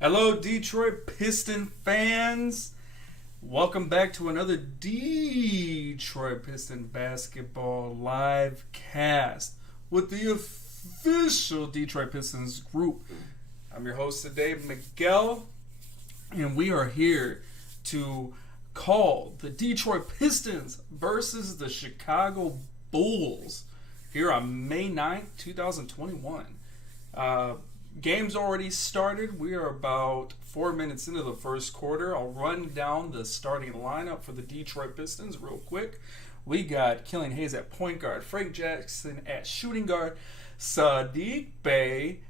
Hello, Detroit Piston fans. Welcome back to another Detroit Piston basketball live cast with the official Detroit Pistons group. I'm your host today, Miguel, and we are here to call the Detroit Pistons versus the Chicago Bulls here on May 9th, 2021. Game's already started. We are about 4 minutes into the first quarter. I'll run down the starting lineup for the Detroit Pistons real quick. We got Killian Hayes at point guard, Frank Jackson at shooting guard, Sadiq Bey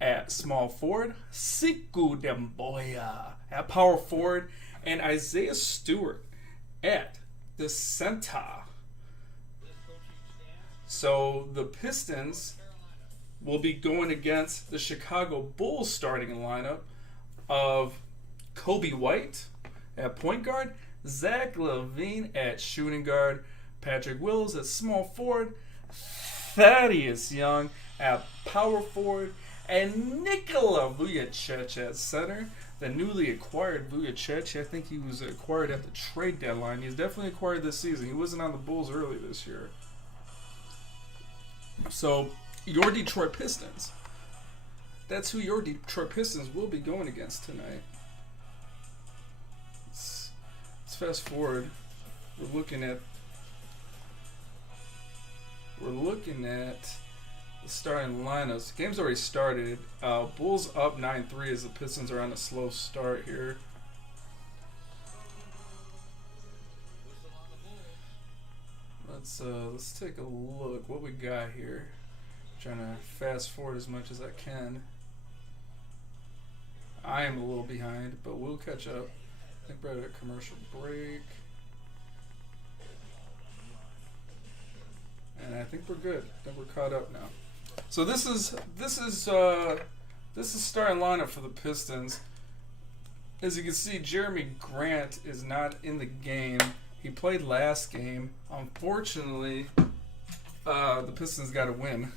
at small forward, Sekou Demboya at power forward, and Isaiah Stewart at the center. So the Pistons will be going against the Chicago Bulls starting lineup of Kobe White at point guard, Zach LaVine at shooting guard, Patrick Wills at small forward, Thaddeus Young at power forward, and Nikola Vujacic at center. The newly acquired Vujacic, I think he was acquired at the trade deadline. He's definitely acquired this season. He wasn't on the Bulls early this year. So, your Detroit Pistons. That's who your Detroit Pistons will be going against tonight. Let's fast forward. We're looking at the starting lineups. The game's already started. Bulls up 9-3 as the Pistons are on a slow start here. Let's take a look what we got here. Trying to fast forward as much as I can. I am a little behind, but we'll catch up. I think we're at a commercial break. And I think we're good. I think we're caught up now. So this is starting lineup for the Pistons. As you can see, Jeremy Grant is not in the game. He played last game. Unfortunately, the Pistons got to win.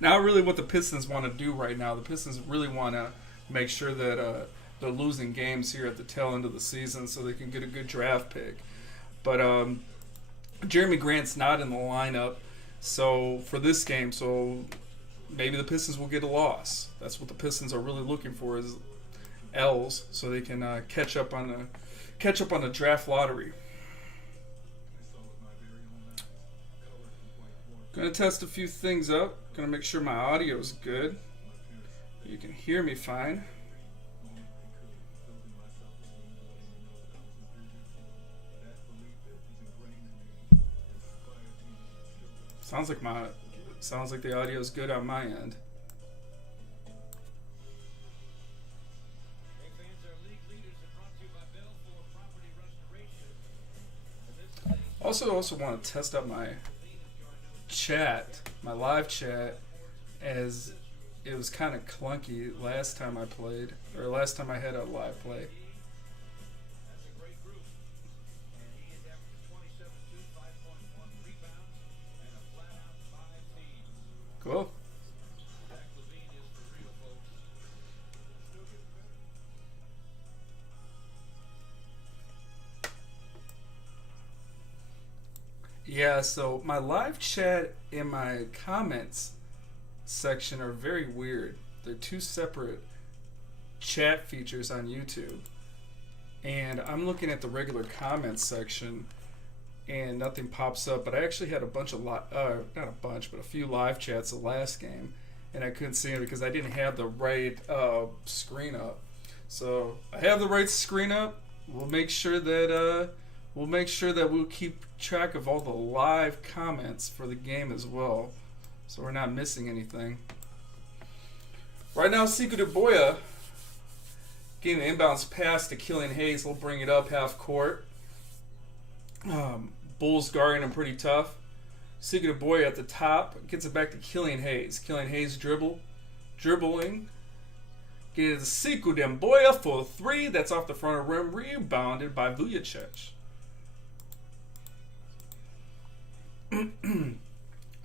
Not really what the Pistons want to do right now. The Pistons really want to make sure that they're losing games here at the tail end of the season so they can get a good draft pick. But Jeremy Grant's not in the lineup so for this game, so maybe the Pistons will get a loss. That's what the Pistons are really looking for, is L's, so they can catch up on the draft lottery. Gonna test a few things up. Gonna make sure my audio is good. You can hear me fine. Sounds like the audio is good on my end. Also want to test out my chat, my live chat, as it was kind of clunky last time I played, or last time I had a live play. Cool. Yeah, so my live chat and my comments section are very weird. They're two separate chat features on YouTube. And I'm looking at the regular comments section and nothing pops up. But I actually had a few live chats the last game. And I couldn't see it because I didn't have the right screen up. So I have the right screen up. We'll make sure that we'll keep track of all the live comments for the game as well, so we're not missing anything. Right now, Sekou Demboya getting the inbounds pass to Killian Hayes. He'll bring it up half court. Bulls guarding him pretty tough. Sekou Demboya at the top gets it back to Killian Hayes. Killian Hayes dribbling. Get it to Sekou Demboya for 3. That's off the front of the rim. Rebounded by Vujacic.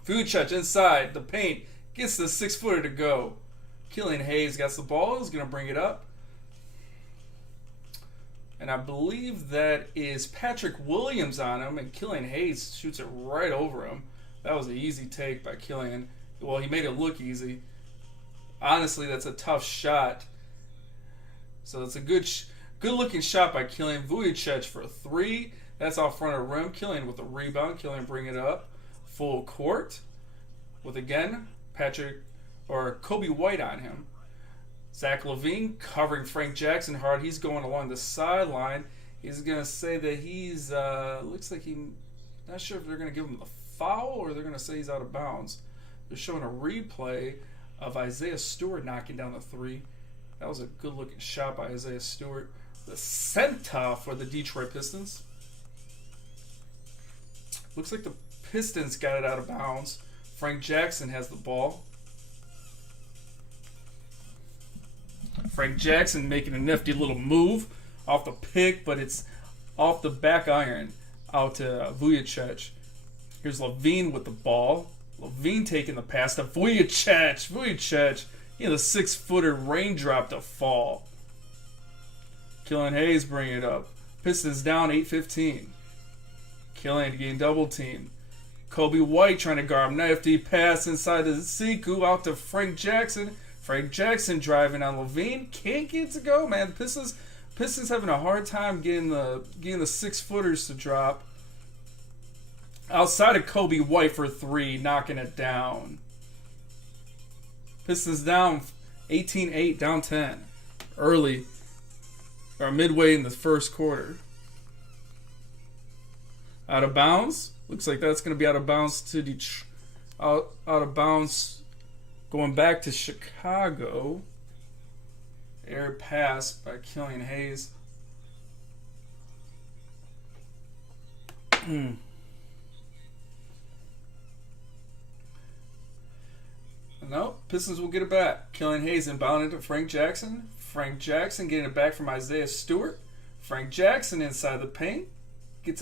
Vujacic inside the paint. Gets the 6-footer to go. Killian Hayes gets the ball. He's going to bring it up. And I believe that is Patrick Williams on him. And Killian Hayes shoots it right over him. That was an easy take by Killian. Well, he made it look easy. Honestly, that's a tough shot. So it's a good-looking shot by Killian. Vujicic for a 3. That's off front of the rim. Killian with the rebound. Killian bring it up. Full court. With, again, Kobe White on him. Zach LaVine covering Frank Jackson hard. He's going along the sideline. He's going to say that he's, looks like not sure if they're going to give him the foul or they're going to say he's out of bounds. They're showing a replay of Isaiah Stewart knocking down the 3. That was a good-looking shot by Isaiah Stewart. The center for the Detroit Pistons. Looks like the Pistons got it out of bounds. Frank Jackson has the ball. Frank Jackson making a nifty little move off the pick, but it's off the back iron out to Vujicic. Here's LaVine with the ball. LaVine taking the pass to Vujicic. Vujicic, the 6-footer raindrop to fall. Killian Hayes bringing it up. Pistons down 8-15. Killian getting double teamed. Kobe White trying to guard him. Nifty pass inside to Siku out to Frank Jackson. Frank Jackson driving on LaVine. Can't get it to go, man. The Pistons having a hard time getting the 6-footers to drop. Outside of Kobe White for 3, knocking it down. Pistons down 18-8, down 10. Early, or midway in the first quarter. Out of bounds. Looks like that's going to be out of bounds to out of bounds going back to Chicago. Air pass by Killian Hayes. No, Pistons will get it back. Killian Hayes inbounded to Frank Jackson. Frank Jackson getting it back from Isaiah Stewart. Frank Jackson inside the paint. Get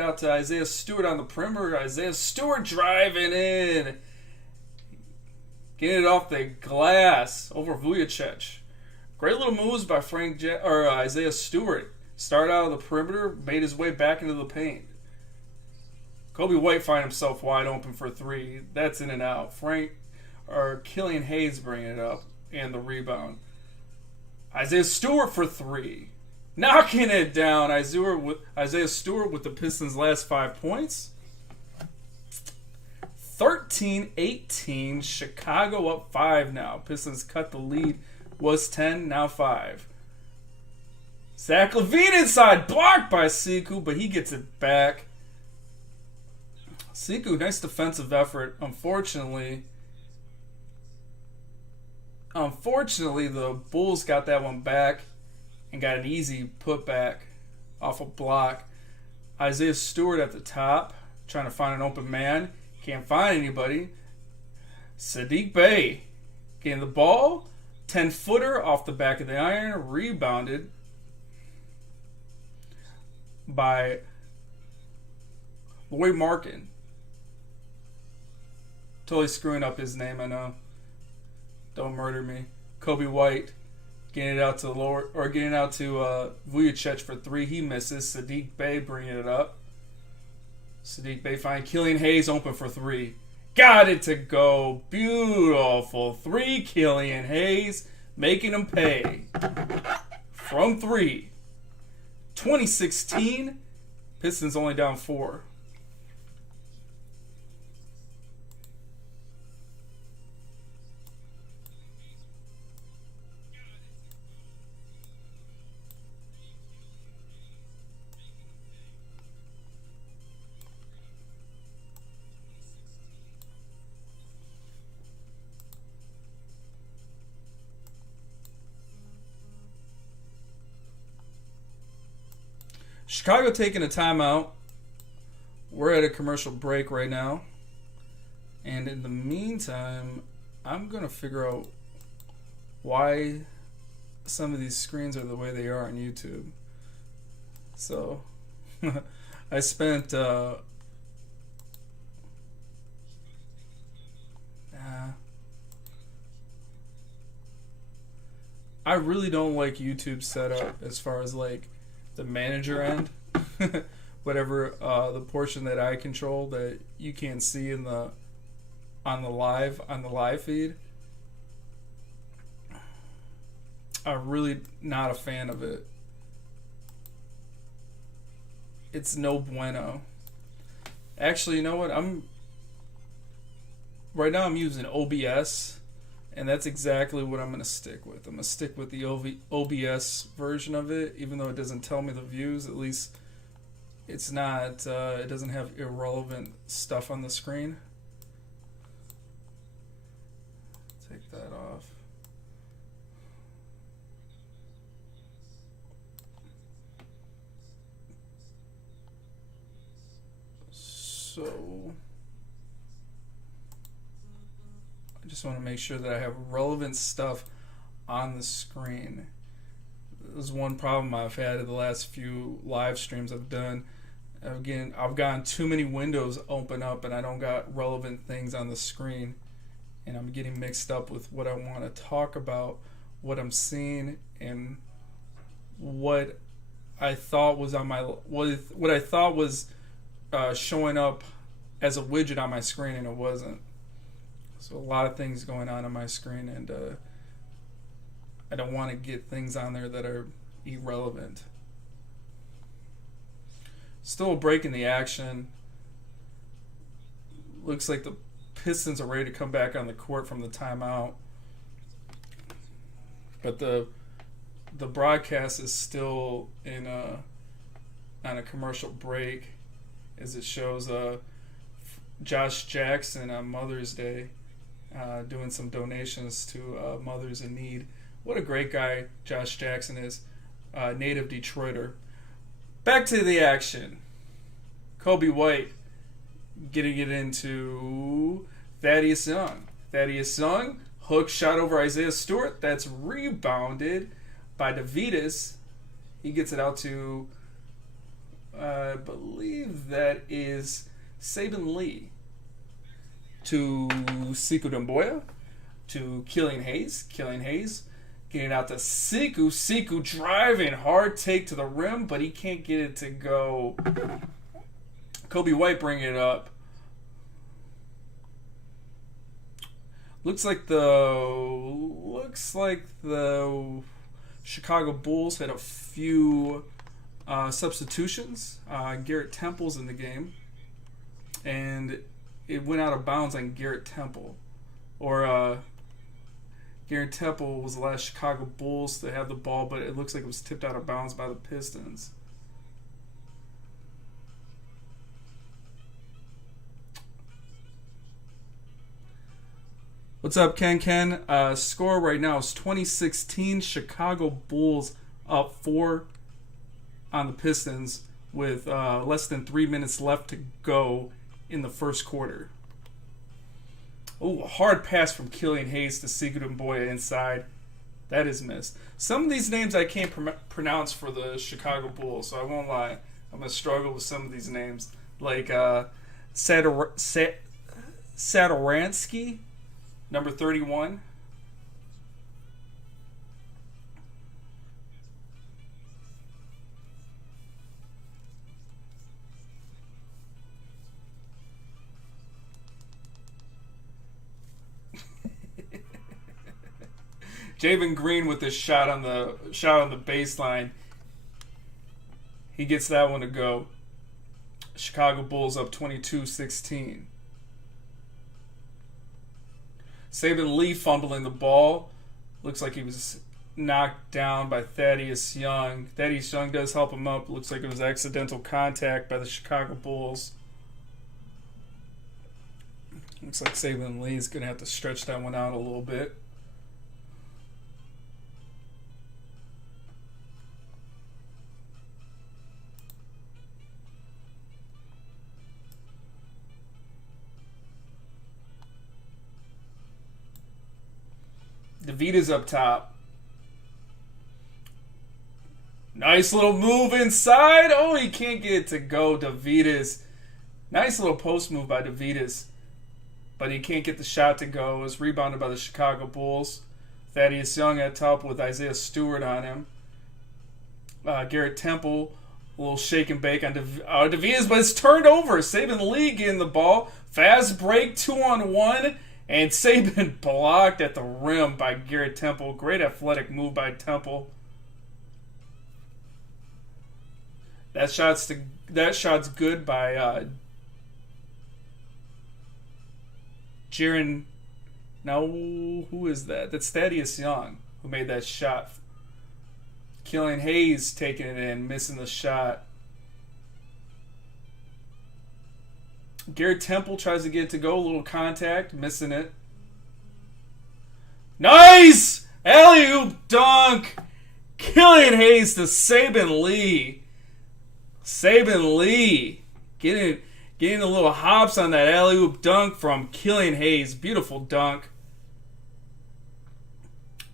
out to Isaiah Stewart on the perimeter. Isaiah Stewart driving in. Getting it off the glass over Vujicic. Great little moves by Isaiah Stewart. Started out of the perimeter, made his way back into the paint. Kobe White find himself wide open for 3. That's in and out. Killian Hayes bringing it up and the rebound. Isaiah Stewart for 3. Knocking it down. Isaiah Stewart with the Pistons' last 5 points. 13-18. Chicago up 5 now. Pistons cut the lead. Was 10, now 5. Zach LaVine inside. Blocked by Siku, but he gets it back. Siku, nice defensive effort. Unfortunately, the Bulls got that one back and got an easy putback off a block. Isaiah Stewart at the top, trying to find an open man. Can't find anybody. Saddiq Bey getting the ball. 10-footer off the back of the iron. Rebounded by Lloyd Markin. Totally screwing up his name, I know. Don't murder me. Kobe White getting it out to Vujicic for 3. He misses. Saddiq Bey bringing it up. Saddiq Bey find Killian Hayes open for 3. Got it to go. Beautiful. 3, Killian Hayes making him pay. From 3. 2016. Pistons only down 4. Chicago taking a timeout. We're at a commercial break right now. And in the meantime, I'm going to figure out why some of these screens are the way they are on YouTube. So, I spent... I really don't like YouTube's setup as far as like the manager end. Whatever the portion that I control that you can't see in the on the live feed. I'm really not a fan of it. It's no bueno. Actually, you know what? Right now I'm using OBS, and that's exactly what I'm going to stick with. I'm going to stick with the OBS version of it, even though it doesn't tell me the views. At least it's not, it doesn't have irrelevant stuff on the screen. Take that off. So I just want to make sure that I have relevant stuff on the screen. There's one problem I've had in the last few live streams I've done. Again, I've gotten too many windows open up and I don't got relevant things on the screen, and I'm getting mixed up with what I want to talk about, what I'm seeing, and what I thought was on my what I thought was showing up as a widget on my screen, and it wasn't. So a lot of things going on my screen, and I don't want to get things on there that are irrelevant. Still a break in the action. Looks like the Pistons are ready to come back on the court from the timeout, but the broadcast is still in on a commercial break, as it shows Josh Jackson on Mother's Day doing some donations to mothers in need. What a great guy Josh Jackson is, native Detroiter. Back to the action. Kobe White getting it into Thaddeus Young. Thaddeus Young, hook shot over Isaiah Stewart. That's rebounded by DeVitas. He gets it out to, I believe that is Saban Lee. To Sekou Doumbouya. To Killian Hayes. Killian Hayes getting out to Sekou. Sekou driving hard, take to the rim, but he can't get it to go. Kobe White bringing it up. Looks like the Chicago Bulls had a few substitutions. Garrett Temple's in the game, and it went out of bounds on Garrett Temple. Garrett Temple was the last Chicago Bulls to have the ball, but it looks like it was tipped out of bounds by the Pistons. What's up, Ken? Score right now is 2016. Chicago Bulls up 4 on the Pistons with less than 3 minutes left to go in the first quarter. Oh, a hard pass from Killian Hayes to Sekou Doumbouya inside. That is missed. Some of these names I can't pronounce for the Chicago Bulls, so I won't lie. I'm going to struggle with some of these names. Like Satoransky, number 31. Javen Green with this shot on the baseline. He gets that one to go. Chicago Bulls up 22-16. Saban Lee fumbling the ball. Looks like he was knocked down by Thaddeus Young. Thaddeus Young does help him up. Looks like it was accidental contact by the Chicago Bulls. Looks like Saban Lee is going to have to stretch that one out a little bit. DeVita's up top. Nice little move inside. Oh, he can't get it to go. DeVita's. Nice little post move by DeVita's. But he can't get the shot to go. It was rebounded by the Chicago Bulls. Thaddeus Young at top with Isaiah Stewart on him. Garrett Temple, a little shake and bake on DeVias, but it's turned over. Saban Lee getting the ball. Fast break, 2-on-1, and Saban blocked at the rim by Garrett Temple. Great athletic move by Temple. That shot's good by Jaron. Now, who is that? That's Thaddeus Young who made that shot. Killian Hayes taking it in, missing the shot. Garrett Temple tries to get it to go, a little contact, missing it. Nice! Alley-oop dunk! Killian Hayes to Saban Lee. Saban Lee getting a little hops on that alley-oop dunk from Killian Hayes. Beautiful dunk.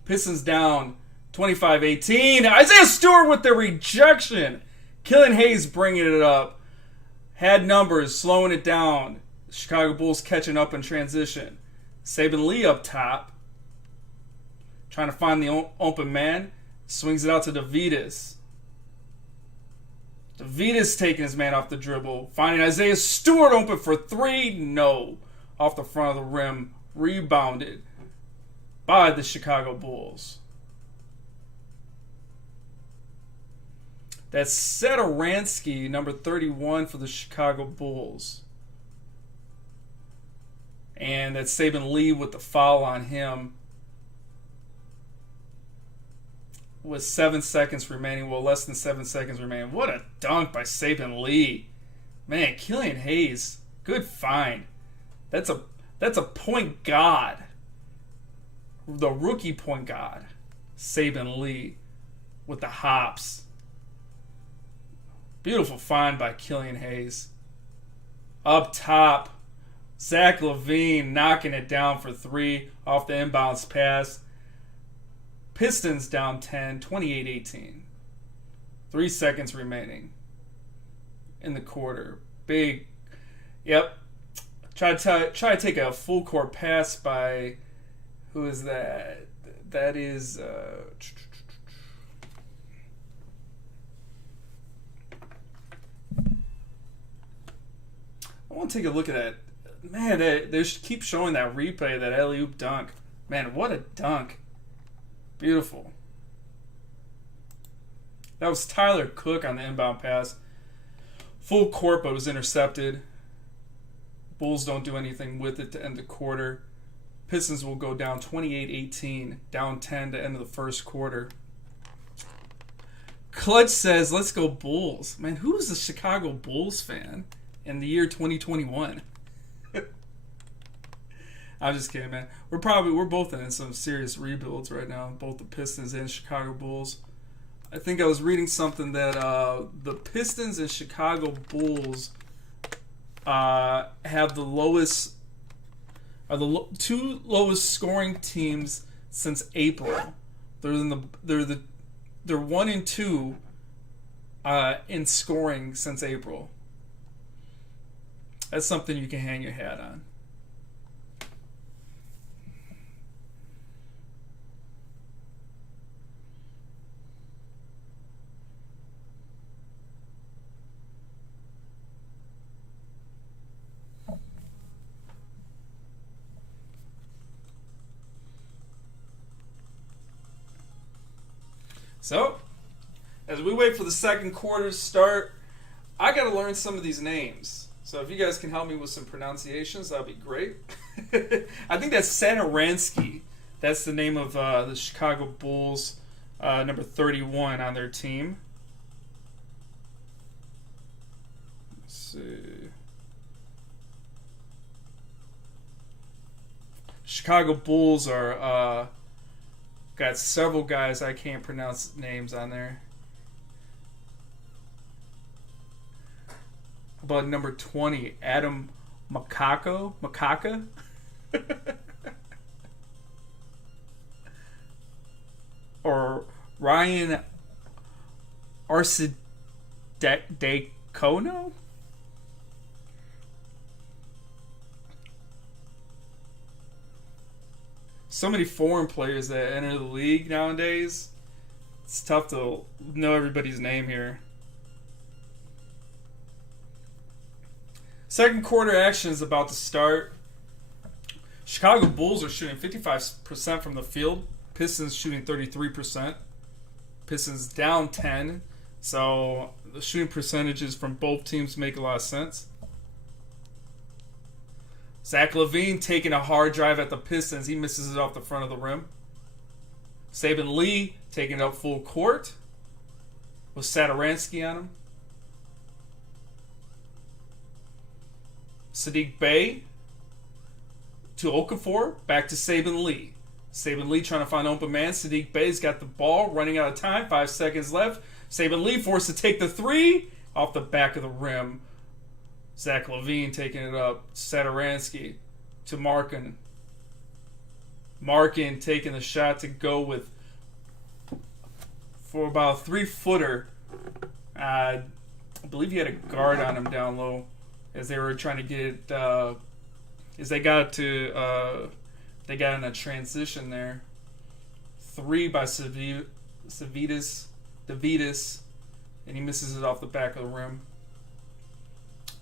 Pistons down 25-18. Isaiah Stewart with the rejection. Killian Hayes bringing it up. Had numbers, slowing it down. Chicago Bulls catching up in transition. Saban Lee up top. Trying to find the open man. Swings it out to DeVitas. DeVitas taking his man off the dribble. Finding Isaiah Stewart open for three. No. Off the front of the rim. Rebounded by the Chicago Bulls. That's Satoransky, number 31 for the Chicago Bulls. And that's Saban Lee with the foul on him. With 7 seconds remaining. Well, less than 7 seconds remaining. What a dunk by Saban Lee. Man, Killian Hayes. Good find. That's a point guard. The rookie point guard. Saban Lee with the hops. Beautiful find by Killian Hayes. Up top, Zach LaVine knocking it down for three off the inbounds pass. Pistons down 10, 28-18. 3 seconds remaining in the quarter. Big, yep. Try to take a full court pass by, who is that? That is, I want to take a look at that. Man, they keep showing that replay, that alley-oop dunk. Man, what a dunk. Beautiful. That was Tyler Cook on the inbound pass. Full court, but it was intercepted. Bulls don't do anything with it to end the quarter. Pistons will go down 28-18, down 10 to end of the first quarter. Clutch says, let's go Bulls. Man, who's the Chicago Bulls fan in the year 2021? I'm just kidding, man. We're both in some serious rebuilds right now, both the Pistons and Chicago Bulls. I think I was reading something that the Pistons and Chicago Bulls have the lowest, are the two lowest scoring teams since April. They're 1 and 2 in scoring since April. That's something you can hang your hat on. So, as we wait for the second quarter to start, I got to learn some of these names. So if you guys can help me with some pronunciations, that would be great. I think that's Satoransky. That's the name of the Chicago Bulls, number 31 on their team. Let's see. Chicago Bulls are got several guys I can't pronounce names on there. About number 20, Adam Makaka? Or Ryan Arcidecono? so many foreign players that enter the league nowadays. It's tough to know everybody's name here. Second quarter action is about to start. Chicago Bulls are shooting 55% from the field. Pistons shooting 33%. Pistons down 10. So the shooting percentages from both teams make a lot of sense. Zach LaVine taking a hard drive at the Pistons. He misses it off the front of the rim. Saben Lee taking it up full court with Satoransky on him. Sadiq Bey to Okafor, back to Saben Lee. Saben Lee trying to find open man. Sadiq Bey's got the ball, running out of time. 5 seconds left. Saben Lee forced to take the three off the back of the rim. Zach LaVine taking it up. Satoransky to Markin. Markin taking the shot to go with for about a 3-footer. I believe he had a guard on him down low as they were trying to get it. As they got to, they got in a transition there. 3 by Davidis, and he misses it off the back of the rim.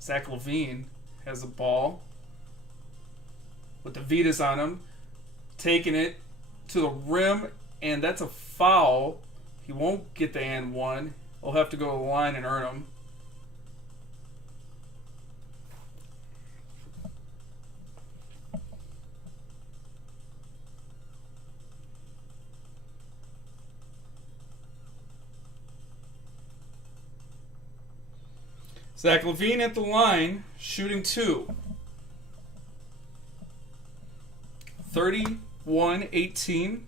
Zach LaVine has the ball with Davidis on him, taking it to the rim, and that's a foul. He won't get the and one. He'll have to go to the line and earn them. Zach LaVine at the line, shooting 2. 31-18.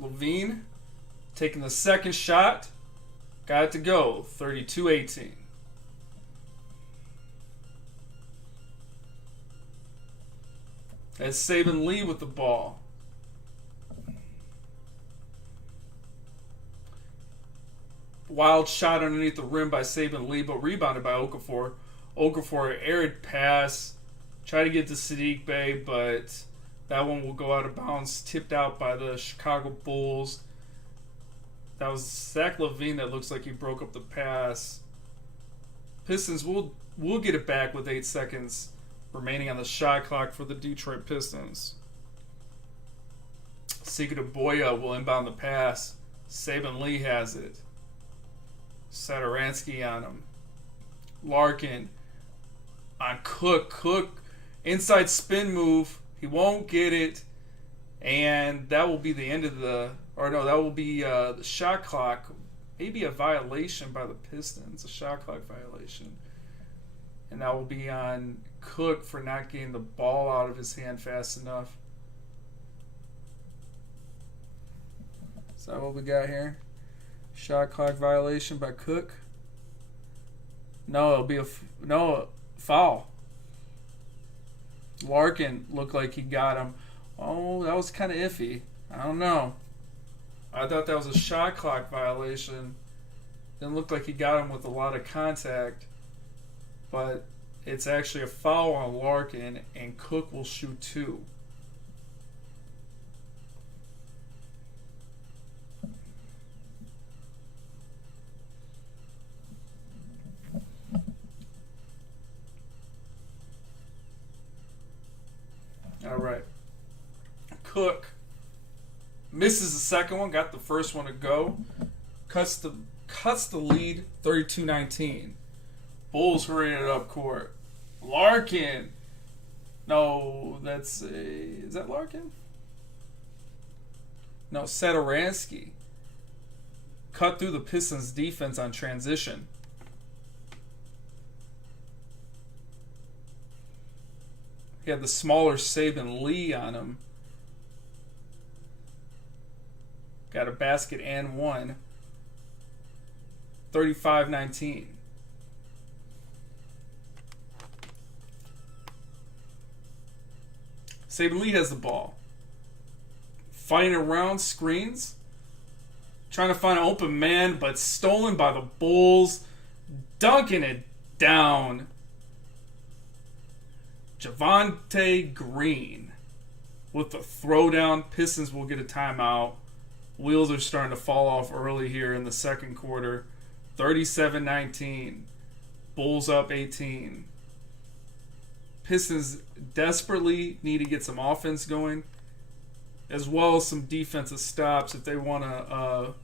LaVine taking the second shot. Got it to go. 32-18. That's Saben Lee with the ball. Wild shot underneath the rim by Saben Lee, but rebounded by Okafor. Okafor, arid pass. Try to get to Sadiq Bey, but that one will go out of bounds. Tipped out by the Chicago Bulls. That was Zach LaVine that looks like he broke up the pass. Pistons will get it back with 8 seconds remaining on the shot clock for the Detroit Pistons. Sika Boya will inbound the pass. Saben Lee has it. Satoransky on him. Larkin on Cook. Cook, inside spin move. He won't get it. And that will be the end of the... Or no, that will be the shot clock. Maybe a violation by the Pistons. A shot clock violation. And that will be on Cook for not getting the ball out of his hand fast enough. Is that what we got here? Shot clock violation by Cook. No, it'll be a foul. Larkin looked like he got him. Oh, that was kind of iffy. I don't know. I thought that was a shot clock violation. Didn't look like he got him with a lot of contact. But it's actually a foul on Larkin, and Cook will shoot 2. All right. Cook misses the second one, got the first one to go. Cuts the lead 32-19. Bulls hurrying it up court. Larkin. No, is that Larkin? No, Satoransky. Cut through the Pistons defense on transition. He had the smaller Saben Lee on him. Got a basket and one. 35-19. Saban Lee has the ball. Fighting around screens. Trying to find an open man, but stolen by the Bulls. Dunking it down. Javonte Green with the throwdown. Pistons will get a timeout. Wheels are starting to fall off early here in the second quarter. 37-19. Bulls up 18. Pistons desperately need to get some offense going, as well as some defensive stops if they want to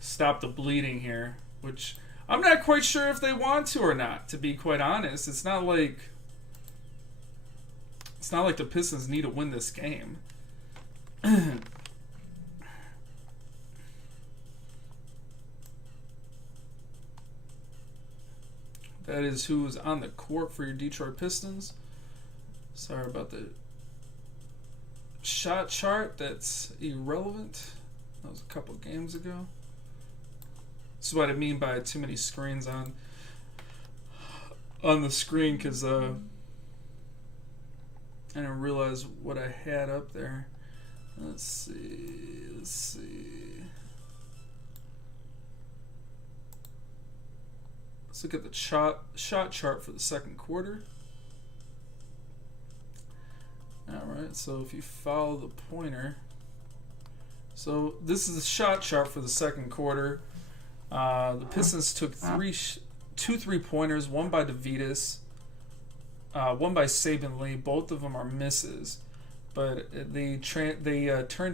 stop the bleeding here, which I'm not quite sure if they want to or not, to be quite honest. It's not like the Pistons need to win this game. That is who's on the court for your Detroit Pistons. Sorry about the shot chart. That's irrelevant. That was a couple games ago. This is what I mean by too many screens on the screen, because I didn't realize what I had up there. Let's see. Let's look at the shot chart for the second quarter. Alright, so if you follow the pointer. So this is the shot chart for the second quarter. The Pistons took two three-pointers, one by DeVitis, one by Saban Lee. Both of them are misses, but they turned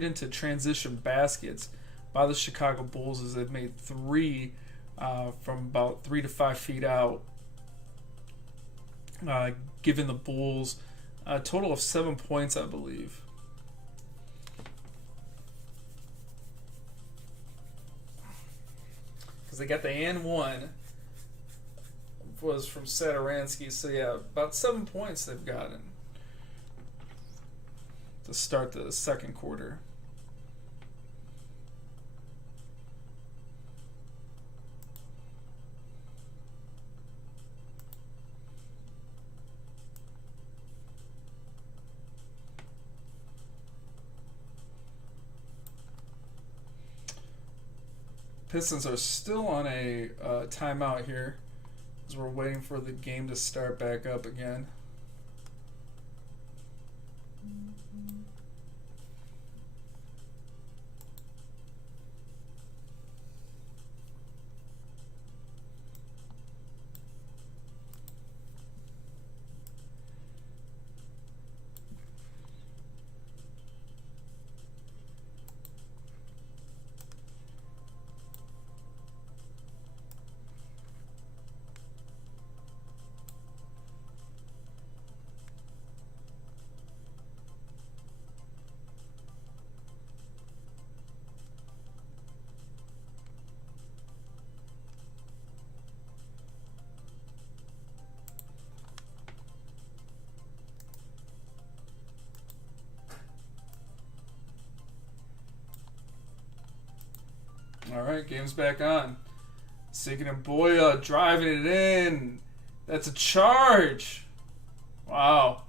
into transition baskets by the Chicago Bulls, as they've made three from about 3 to 5 feet out, giving the Bulls a total of 7 points, I believe. Because they got the and one was from Satoransky. So yeah, about 7 points they've gotten to start the second quarter. Pistons are still on a timeout here, as we're waiting for the game to start back up again. All right, game's back on. Sigan and Boya driving it in. That's a charge. Wow.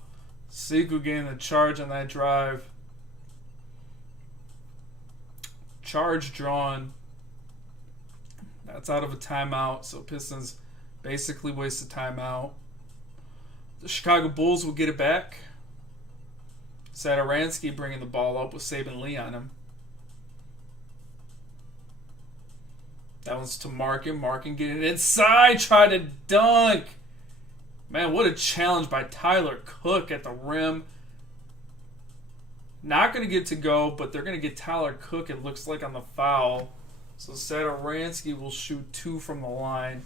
Siku getting the charge on that drive. Charge drawn. That's out of a timeout, so Pistons basically waste a timeout. The Chicago Bulls will get it back. Satoransky bringing the ball up with Saban Lee on him. That one's to Markin. Markin getting inside. Tried to dunk. Man, what a challenge by Tyler Cook at the rim. Not going to get to go, but they're going to get Tyler Cook, it looks like, on the foul. So Satoransky will shoot 2 from the line.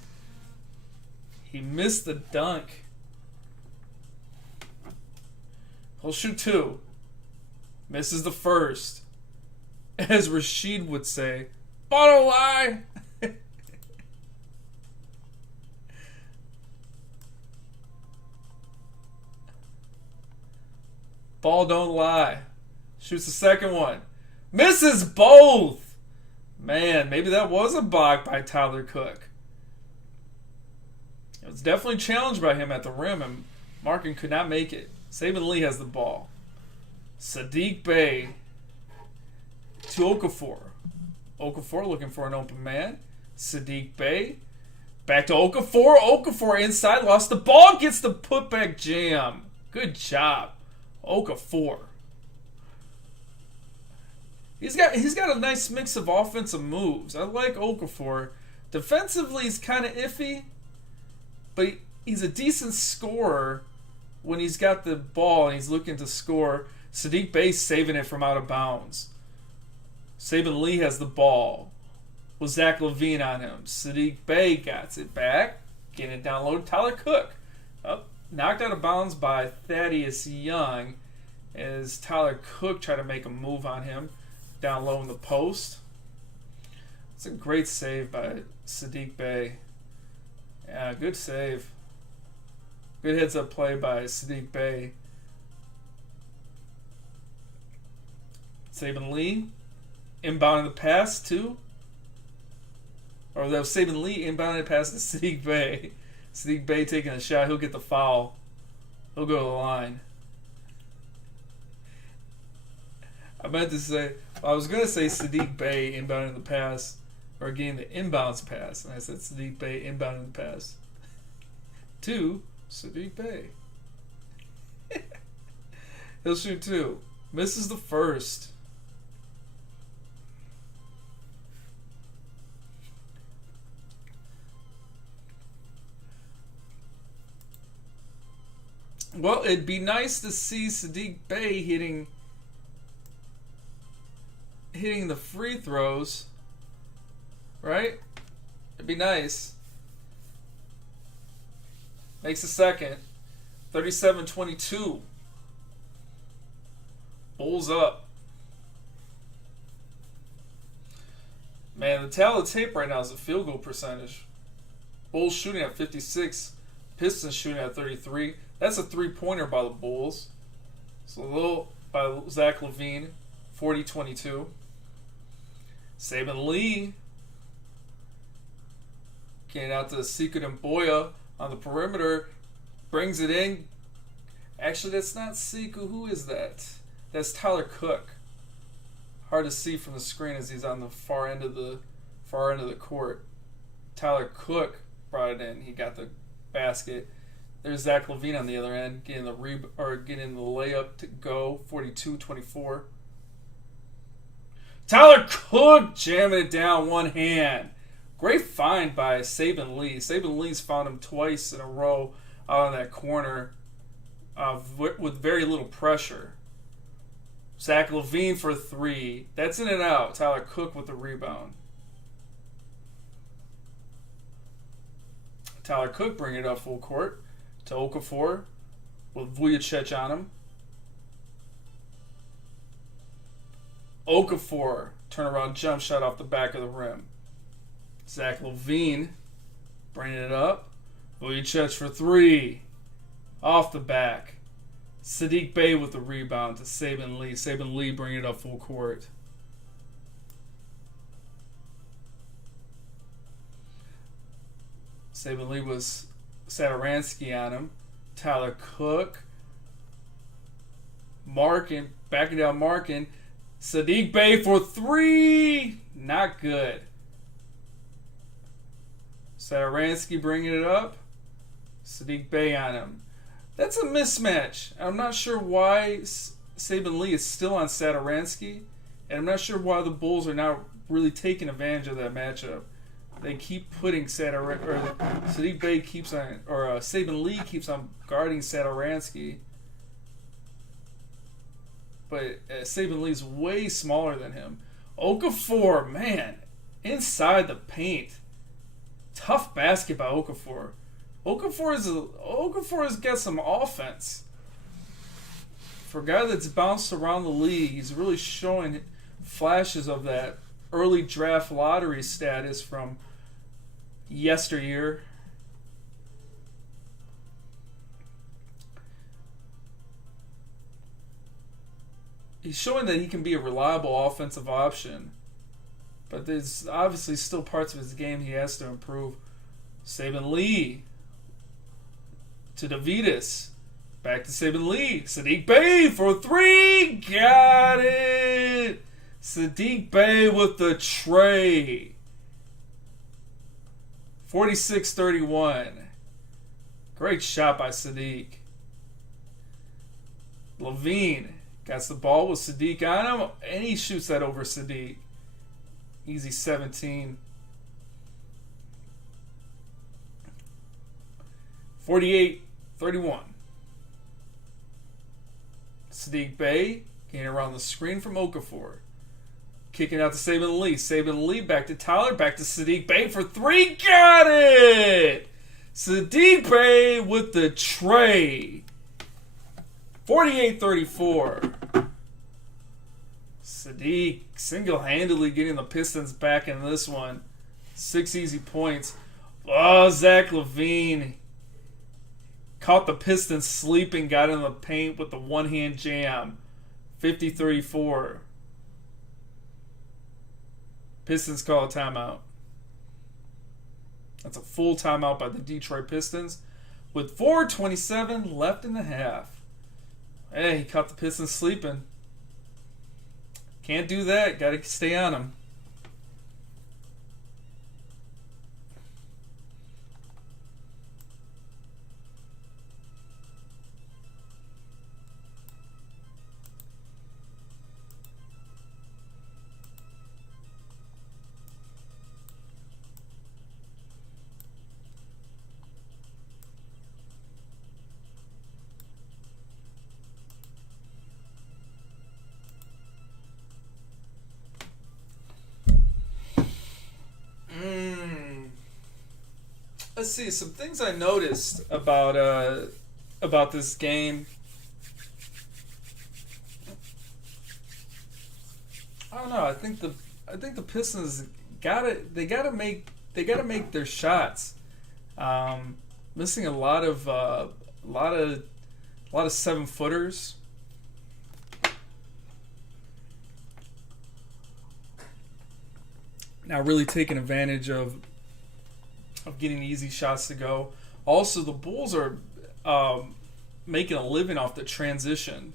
He missed the dunk. He'll shoot 2. Misses the first. As Rashid would say, bottle lie. Ball don't lie. Shoots the second one. Misses both. Man, maybe that was a block by Tyler Cook. It was definitely challenged by him at the rim, and Markin could not make it. Saban Lee has the ball. Sadiq Bey to Okafor. Okafor looking for an open man. Sadiq Bey. Back to Okafor. Okafor inside. Lost the ball. Gets the putback jam. Good job. Okafor. He's got a nice mix of offensive moves. I like Okafor. Defensively, he's kind of iffy. But he's a decent scorer when he's got the ball and he's looking to score. Sadiq Bey saving it from out of bounds. Saben Lee has the ball with Zach LaVine on him. Sadiq Bey got it back. Getting it down low to Tyler Cook. Knocked out of bounds by Thaddeus Young as Tyler Cook tried to make a move on him down low in the post. It's a great save by Sadiq Bey. Yeah, good save. Good heads-up play by Sadiq Bey. Saben Lee inbounding the pass to, or that was Saben Lee inbounding the pass to Sadiq Bey. Sadiq Bey taking a shot. He'll get the foul. He'll go to the line. I was going to say Sadiq Bey inbounding the pass, or getting the inbounds pass, and I said Sadiq Bey inbounding the pass to Sadiq Bey. He'll shoot two. Misses the first. Well, it'd be nice to see Sadiq Bey hitting the free throws, right? It'd be nice. Makes a second. 37-22. Bulls up. Man, the tally of tape right now is the field goal percentage. Bulls shooting at 56. Pistons shooting at 33. That's a three-pointer by the Bulls. So a little by Zach LaVine, 40-22. Saben Lee getting out to Sekou Mboya on the perimeter, brings it in. Actually, that's not Sekou. Who is that? That's Tyler Cook. Hard to see from the screen as he's on the far end of the court. Tyler Cook brought it in. He got the basket. There's Zach LaVine on the other end, getting the layup to go, 42-24. Tyler Cook jamming it down one hand. Great find by Saben Lee. Saben Lee's found him twice in a row out on that corner with very little pressure. Zach LaVine for three. That's in and out. Tyler Cook with the rebound. Tyler Cook bringing it up full court to Okafor with Vujacic on him. Okafor turnaround jump shot off the back of the rim. Zach LaVine bringing it up. Vujacic for three. Off the back. Sadiq Bey with the rebound to Saben Lee. Saben Lee bringing it up full court. Saben Lee was Satoransky on him. Tyler Cook. Markin. Backing down Markin. Sadiq Bey for three. Not good. Satoransky bringing it up. Sadiq Bey on him. That's a mismatch. I'm not sure why Saben Lee is still on Satoransky, and I'm not sure why the Bulls are not really taking advantage of that matchup. They keep putting Sadiq Bey keeps on, or Saben Lee keeps on guarding Satoransky, but Saben Lee's way smaller than him. Okafor, man, inside the paint. Tough basket by Okafor. Okafor has got some offense. For a guy that's bounced around the league, he's really showing flashes of that early draft lottery status from yesteryear. He's showing that he can be a reliable offensive option. But there's obviously still parts of his game he has to improve. Saben Lee to Davidas. Back to Saban Lee. Sadiq Bey for three. Got it. Sadiq Bey with the tray. 46-31. Great shot by Sadiq. Levine gets the ball with Sadiq on him, and he shoots that over Sadiq. Easy 17. 48-31. Sadiq Bey getting around the screen from Okafor. Kicking out to Saban Lee. Saban Lee back to Tyler. Back to Sadiq Bey for three. Got it! Sadiq Bey with the tray. 48-34. Sadiq single-handedly getting the Pistons back in this one. 6 easy points. Oh, Zach LaVine caught the Pistons sleeping, got in the paint with the one-hand jam. 50-34. Pistons call a timeout. That's a full timeout by the Detroit Pistons with 4:27 left in the half. Hey, he caught the Pistons sleeping. Can't do that. Got to stay on him. Let's see, some things I noticed about this game. I don't know. I think the Pistons gotta make their shots. Missing a lot of 7-footers. Now really taking advantage of getting easy shots to go. Also, the Bulls are making a living off the transition.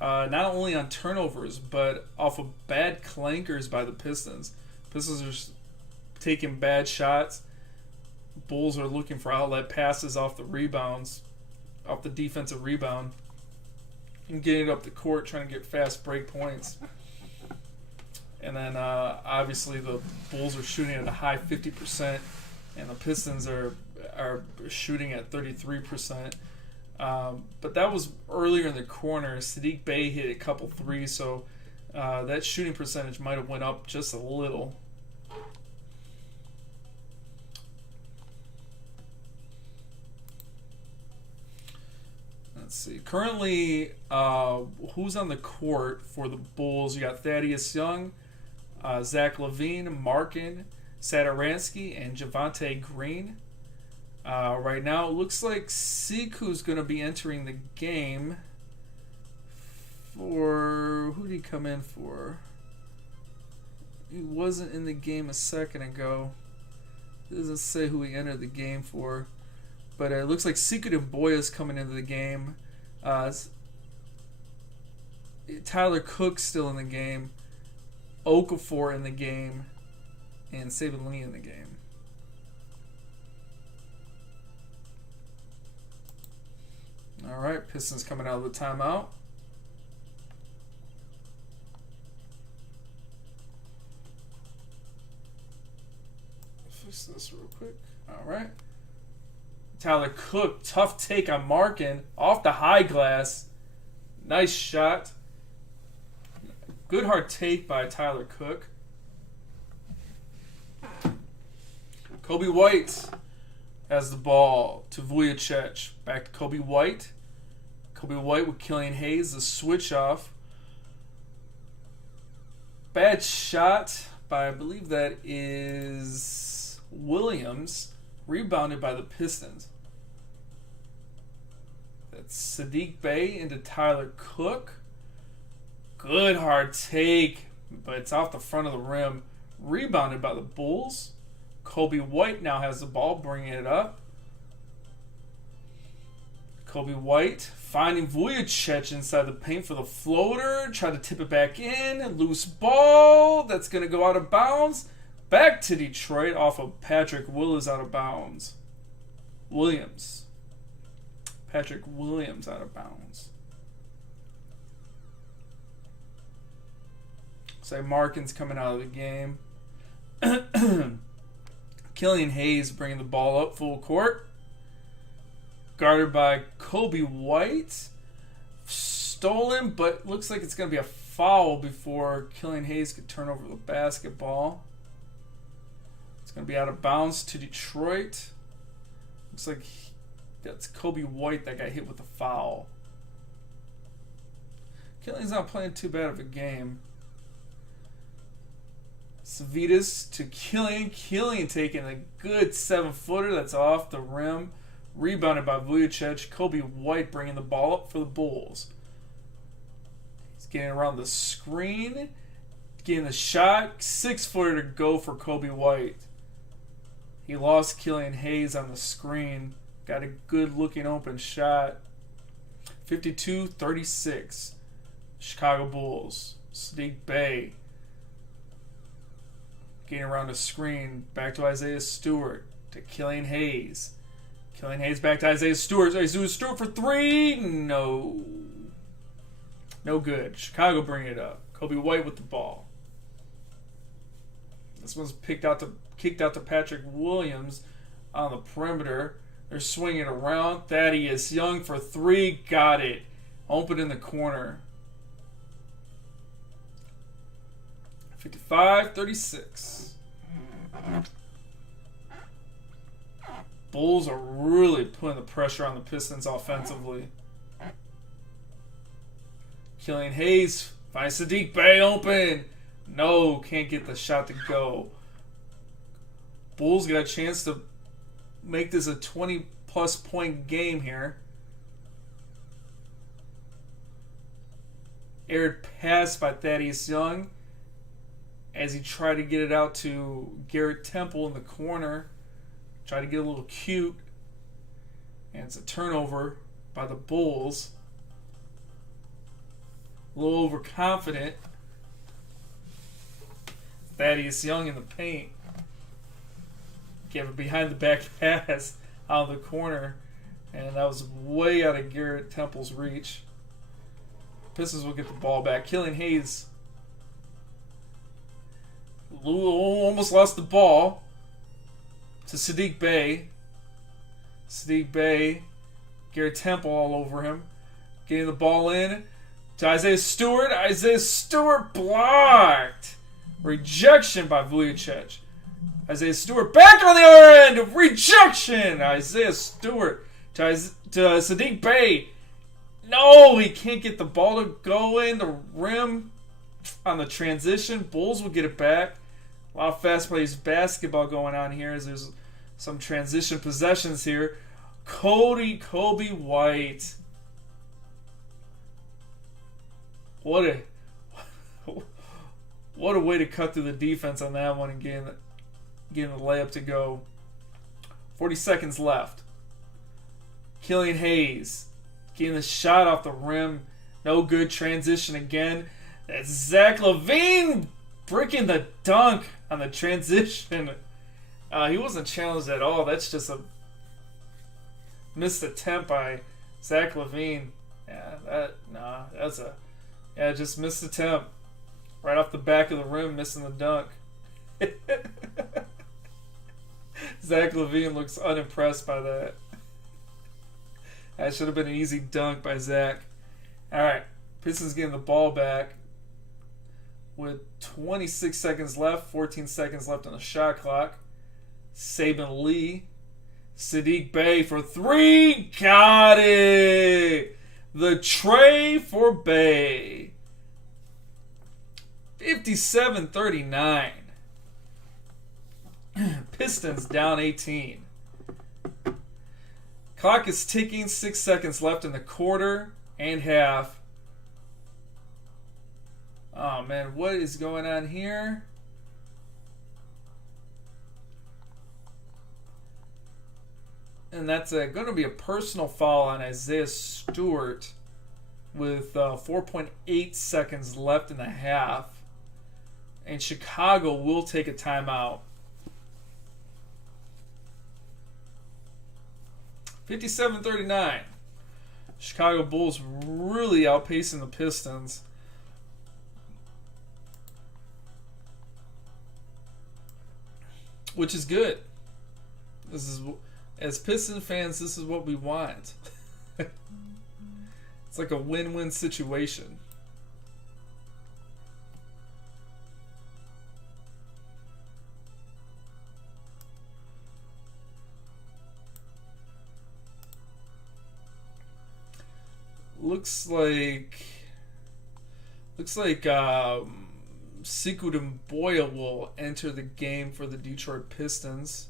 Not only on turnovers, but off of bad clankers by the Pistons. Pistons are taking bad shots. Bulls are looking for outlet passes off the rebounds, off the defensive rebound, and getting it up the court, trying to get fast break points. And then, obviously, the Bulls are shooting at a high 50%, and the Pistons are shooting at 33%. But that was earlier in the corner. Sadiq Bey hit a couple threes, so that shooting percentage might have went up just a little. Let's see. Currently, who's on the court for the Bulls? You got Thaddeus Young, Zach LaVine, Markin, Satoransky, and Javonte Green. Right now, it looks like Siku's going to be entering the game for... Who did he come in for? He wasn't in the game a second ago. It doesn't say who he entered the game for. But it looks like Sekou Doumbouya's coming into the game. Tyler Cook's still in the game. Okafor in the game. And Saban Lee in the game. Alright, Pistons coming out of the timeout. Fix this real quick. Alright. Tyler Cook, tough take on Markin. Off the high glass. Nice shot. Good hard take by Tyler Cook. Kobe White has the ball to Vujacic. Back to Kobe White. Kobe White with Killian Hayes. The switch off. Bad shot by, I believe that is Williams. Rebounded by the Pistons. That's Sadiq Bey into Tyler Cook. Good hard take, but it's off the front of the rim. Rebounded by the Bulls. Kobe White now has the ball, bringing it up. Kobe White finding Vujicic inside the paint for the floater. Try to tip it back in. Loose ball. That's going to go out of bounds. Back to Detroit off of Patrick Willis out of bounds. Patrick Williams out of bounds. So Markin's coming out of the game. Killian Hayes bringing the ball up full court. Guarded by Kobe White. Stolen, but looks like it's going to be a foul before Killian Hayes could turn over the basketball. It's going to be out of bounds to Detroit. Looks like that's Kobe White that got hit with a foul. Killian's not playing too bad of a game. Savitas to Killian. Killian taking a good 7-footer that's off the rim. Rebounded by Vujicic. Kobe White bringing the ball up for the Bulls. He's getting around the screen. Getting the shot. 6-footer to go for Kobe White. He lost Killian Hayes on the screen. Got a good looking open shot. 52-36. Chicago Bulls. Sadiq Bey. Getting around the screen. Back to Isaiah Stewart. To Killian Hayes. Killian Hayes back to Isaiah Stewart. Isaiah Stewart for 3. No. No good. Chicago bring it up. Kobe White with the ball. This one's kicked out to Patrick Williams on the perimeter. They're swinging around. Thaddeus Young for 3. Got it. Open in the corner. 55-36. Bulls are really putting the pressure on the Pistons offensively. Killian Hayes finds Sadiq Bey open. No, can't get the shot to go. Bulls got a chance to make this a 20-plus point game here. Aired pass by Thaddeus Young as he tried to get it out to Garrett Temple in the corner. Tried to get a little cute. And it's a turnover by the Bulls. A little overconfident. Thaddeus Young in the paint. Gave a behind the back pass out of the corner. And that was way out of Garrett Temple's reach. Pistons will get the ball back. Killian Hayes almost lost the ball to Sadiq Bey. Sadiq Bey, Garrett Temple all over him. Getting the ball in to Isaiah Stewart. Isaiah Stewart blocked. Rejection by Vujicic. Isaiah Stewart back on the other end. Rejection. Isaiah Stewart to Sadiq Bey. No, he can't get the ball to go in the rim on the transition. Bulls will get it back. A lot of fast-paced basketball going on here as there's some transition possessions here. Kobe White. What a way to cut through the defense on that one and getting the layup to go. 40 seconds left. Killian Hayes getting the shot off the rim. No good. Transition again. That's Zach LaVine breaking the dunk on the transition. He wasn't challenged at all. That's just a missed attempt by Zach LaVine. Just missed attempt. Right off the back of the rim, missing the dunk. Zach LaVine looks unimpressed by that. That should have been an easy dunk by Zach. Alright, Pistons getting the ball back with 26 seconds left, 14 seconds left on the shot clock. Saban Lee. Sadiq Bey for 3. Got it! The tray for Bey. 57-39. Pistons down 18. Clock is ticking. 6 seconds left in the quarter and half. Oh man, what is going on here? And that's going to be a personal foul on Isaiah Stewart with 4.8 seconds left in the half. And Chicago will take a timeout. 57-39. Chicago Bulls really outpacing the Pistons. Which is good. This is, as Piston fans, this is what we want. It's like a win-win situation. Looks like Sekou Doumbouya will enter the game for the Detroit Pistons.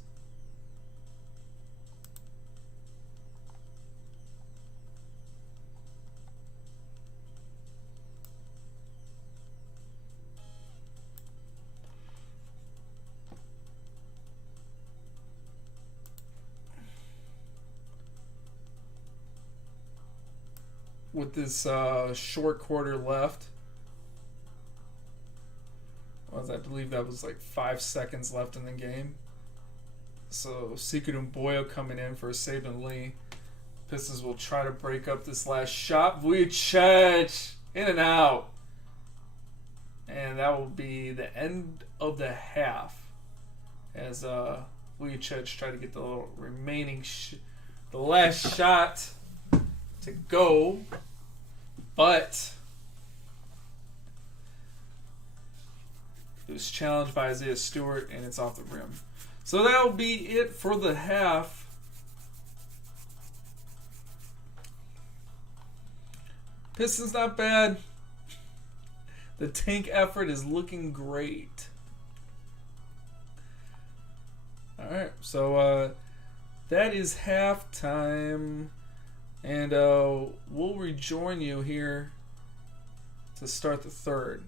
With this short quarter left. I believe that was like 5 seconds left in the game. So Sekou Doumbouya coming in for Saban Lee. Pistons will try to break up this last shot. Vujicic in and out. And that will be the end of the half. As Vujicic try to get the little remaining the last shot to go. But it was challenged by Isaiah Stewart, and it's off the rim. So that'll be it for the half. Pistons not bad. The tank effort is looking great. Alright, so that is halftime. And we'll rejoin you here to start the third.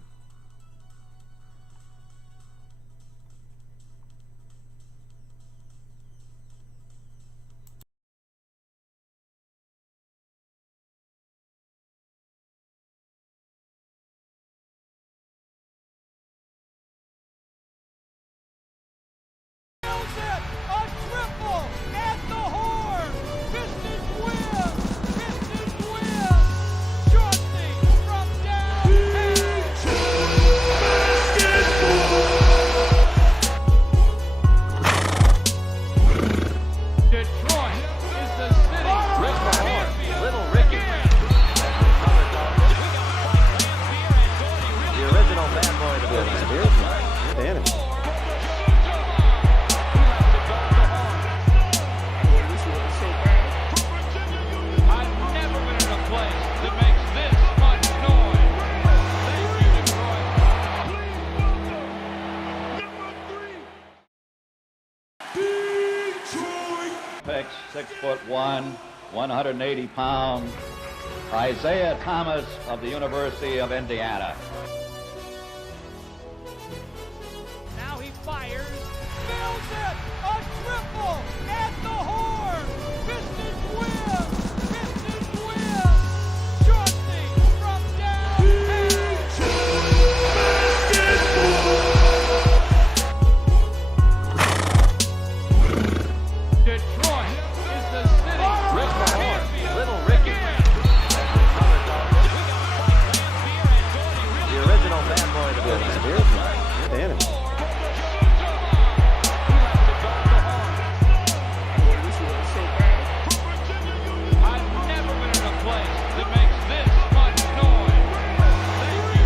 Picks, 6'1", 180 pounds, Isaiah Thomas of the University of Indiana. Now he fires, nails it, a triple at the horn. Pistons win, Pistons win. Chauncey from Detroit is the city. Rick Mahorn, Little Ricky. The original bad boy of the building. I've never been in a place that makes this much noise. Thank you,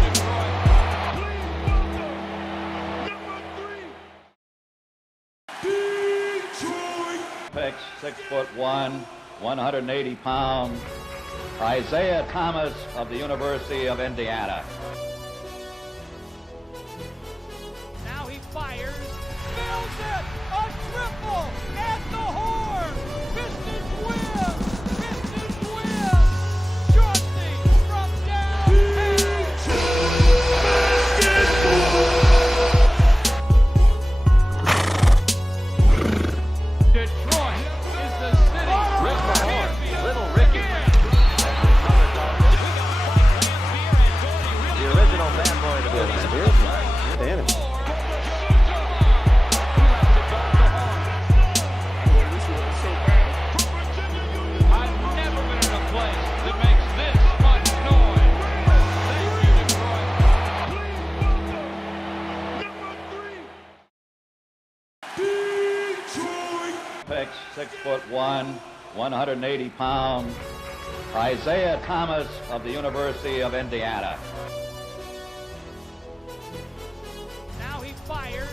Detroit. Picks, 6'1", 180 pounds, Isaiah Thomas of the University of Indiana. Now he fires, nails it, a triple at the horn. Pistons win, Pistons win. Chauncey from Detroit is the city. that makes this much noise. Thank you, Detroit. Picks 6'1", 180 pounds, Isaiah Thomas of the University of Indiana. Now he fires,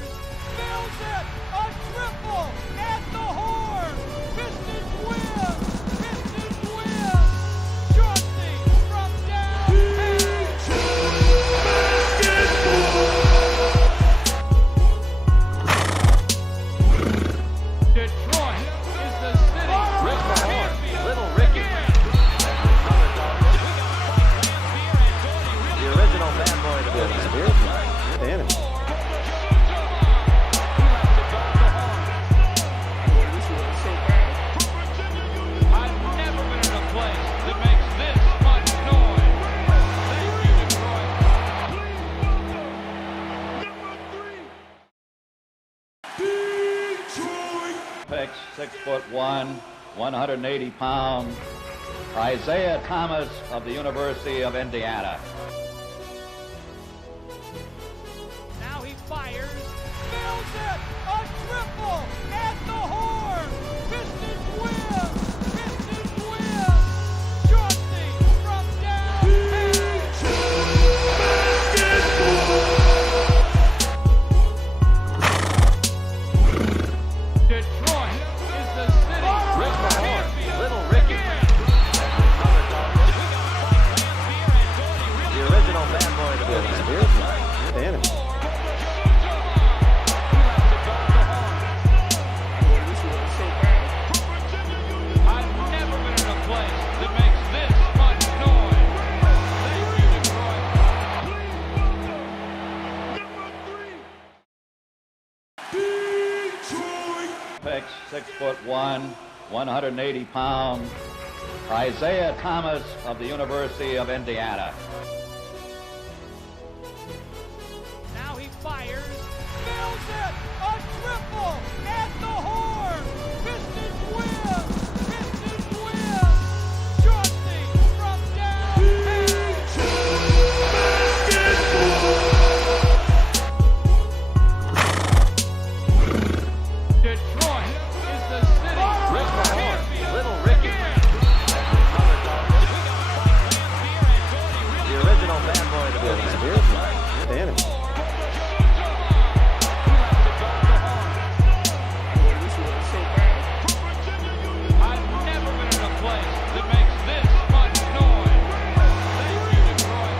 nails it, a triple at the horn. Pistons win, shortly from downtown. Detroit is the city. Rick Mahorn, champion. Little Ricky. The original bad boy of the business. I've never been in a place that makes this much noise. Thank you, Detroit. Picks 6'1", 180 pounds, Isaiah Thomas of the University of Indiana. Now he fires, nails it, a triple at the horn. Pistons win, shortly from Detroit is the city. Rick Mahorn, champion. Little Ricky. The original bad boy of the business. I've never been in a place that makes this much noise. Thank you, Detroit. Picks 6'1", 180 pounds, Isaiah Thomas of the University of Indiana. Now he fires, nails it, a triple at the horn. Pistons win, shortly from Detroit is the city. Rick Mahorn, champion. Little Ricky. The original bad boy of the business. I've never been in a place that makes this much noise. Thank you, Detroit.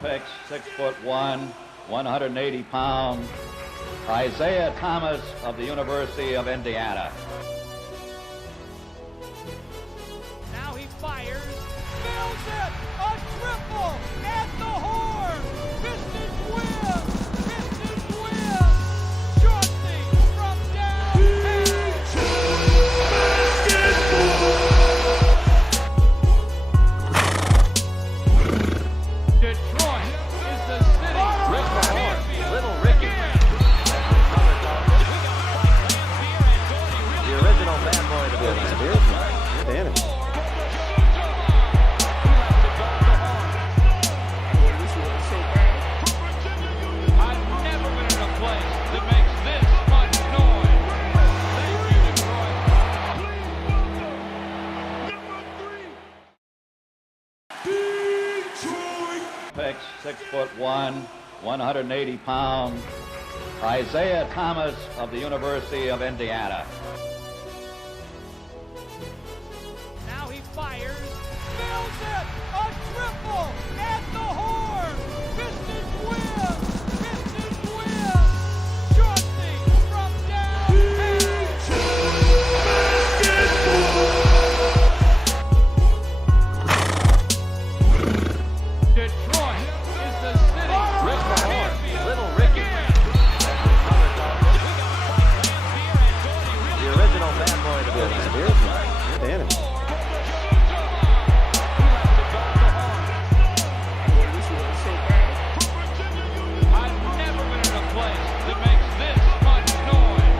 Picks 6'1", 180 pounds, Isaiah Thomas of the University of Indiana. Now he fires, nails it, a triple at the horn. Pistons win, shortly from Detroit is the city. Rick Mahorn, champion. Little Ricky. The original bad boy of the business. I've never been in a place that makes this much noise. Thank you, Detroit. Picks 6'1", 180 pounds, Isaiah Thomas of the University of Indiana. Now he fires, nails it, a triple at the horn. Pistons win, shortly from Detroit is the city. Rick Mahorn, champion. Little Ricky. The original bad boy of the business. I've never been in a place that makes this much noise.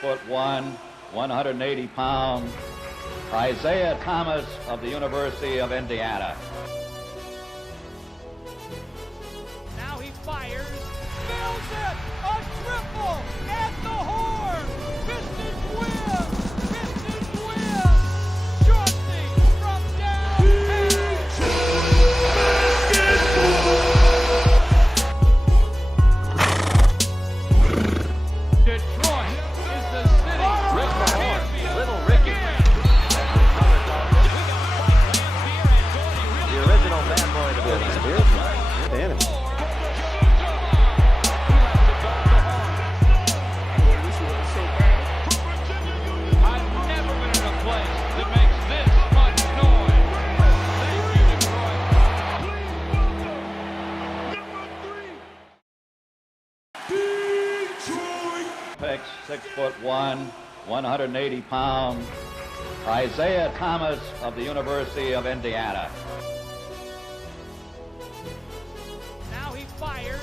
6'1", 180 pounds, Isaiah Thomas of the University of Indiana. Now he fires, nails it, a triple at the horn. Pistons win. Pistons win. Shortly from downtown. Detroit is the city. Rick Mahorn, Little Ricky. The original bad boy of the business. I've never been in a place that makes this much noise. Thank you, Detroit. Picks 6'1", 180 pounds, Isaiah Thomas of the University of Indiana. Now he fires,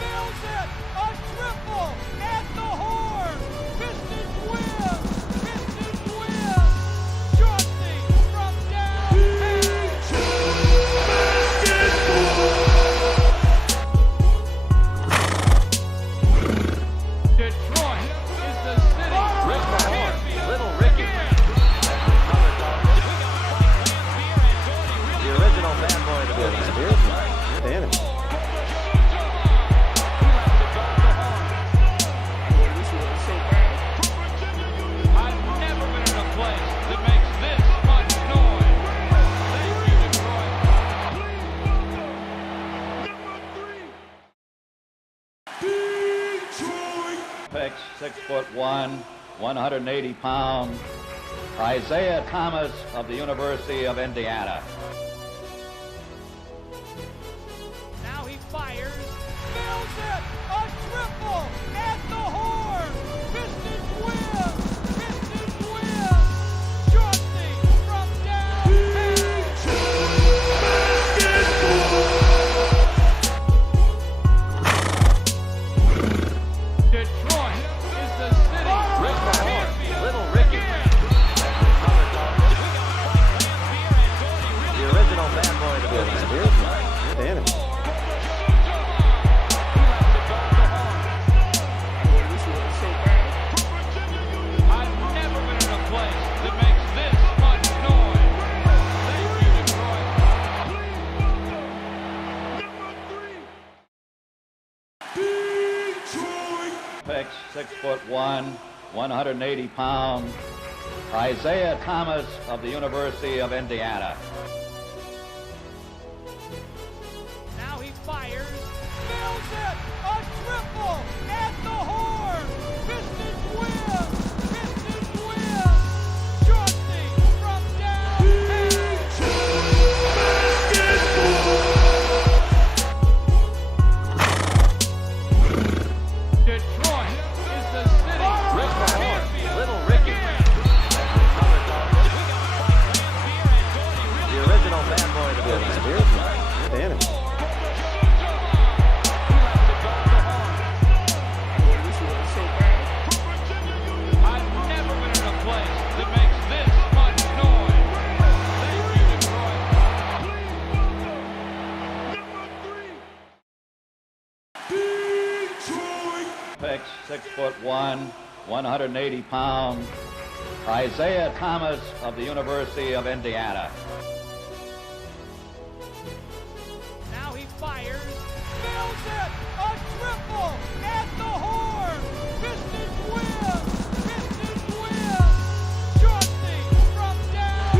nails it, a triple at the horn. Pistons win. Pistons win. Shortly from downtown. Detroit is the city. Rick Mahorn, Little Ricky. The original bad boy of the business. I've never been in a place that makes this much noise. Thank you, Detroit. Picks 6'1", 180 pounds, Isaiah Thomas of the University of Indiana. Now he fires, nails it, a triple at the horn. Pistons win. Pistons win. Shortly from downtown. Detroit is the city. Rick Mahorn, Little Ricky. The original bad boy of the business. I've never been in a place that makes this much noise. Thank you, Detroit. Picks 6'1", 180 pounds, Isaiah Thomas of the University of Indiana. Now he fires, nails it, a triple at the horn. Pistons win. Pistons win. Shortly from downtown. Detroit is the city. Rick Mahorn, Little Ricky. The original bad boy of the business. I've never been in a place that makes this much noise. Thank you, Detroit. Picks 6'1", 180 pounds, Isaiah Thomas of the University of Indiana. Now he fires, nails it, a triple at the horn. Pistons win. Pistons win. Shortly from downtown.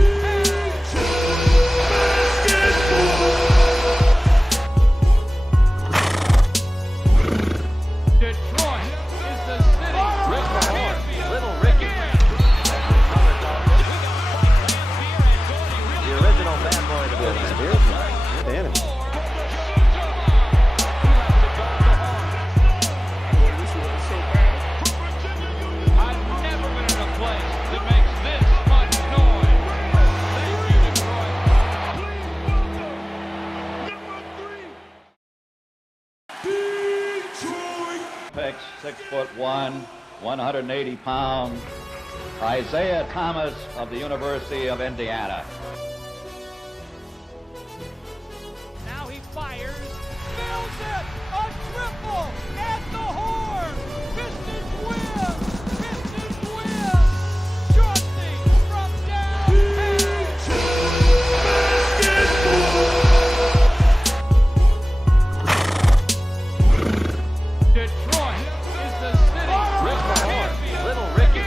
Detroit is the city. Rick Mahorn, Little Ricky. The original bad boy of the business. I've never been in a place that makes this much noise. Thank you, Detroit. Picks 6'1", 180-pound Isaiah Thomas of the University of Indiana. Now he fires, nails it, a triple at the horn. Pistons win. Pistons win. Chauncey from Detroit is the city. Rick Mahorn, Little Ricky.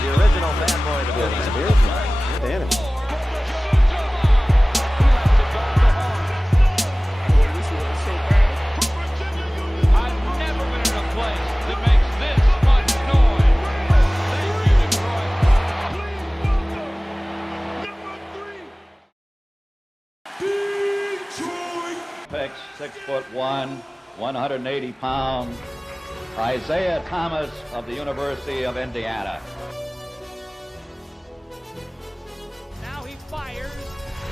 The original bad boy of the building. I've never been in a place that makes this much noise. Thank you, Detroit. Picks 6'1", 180-pound Isaiah Thomas of the University of Indiana. Now he fires,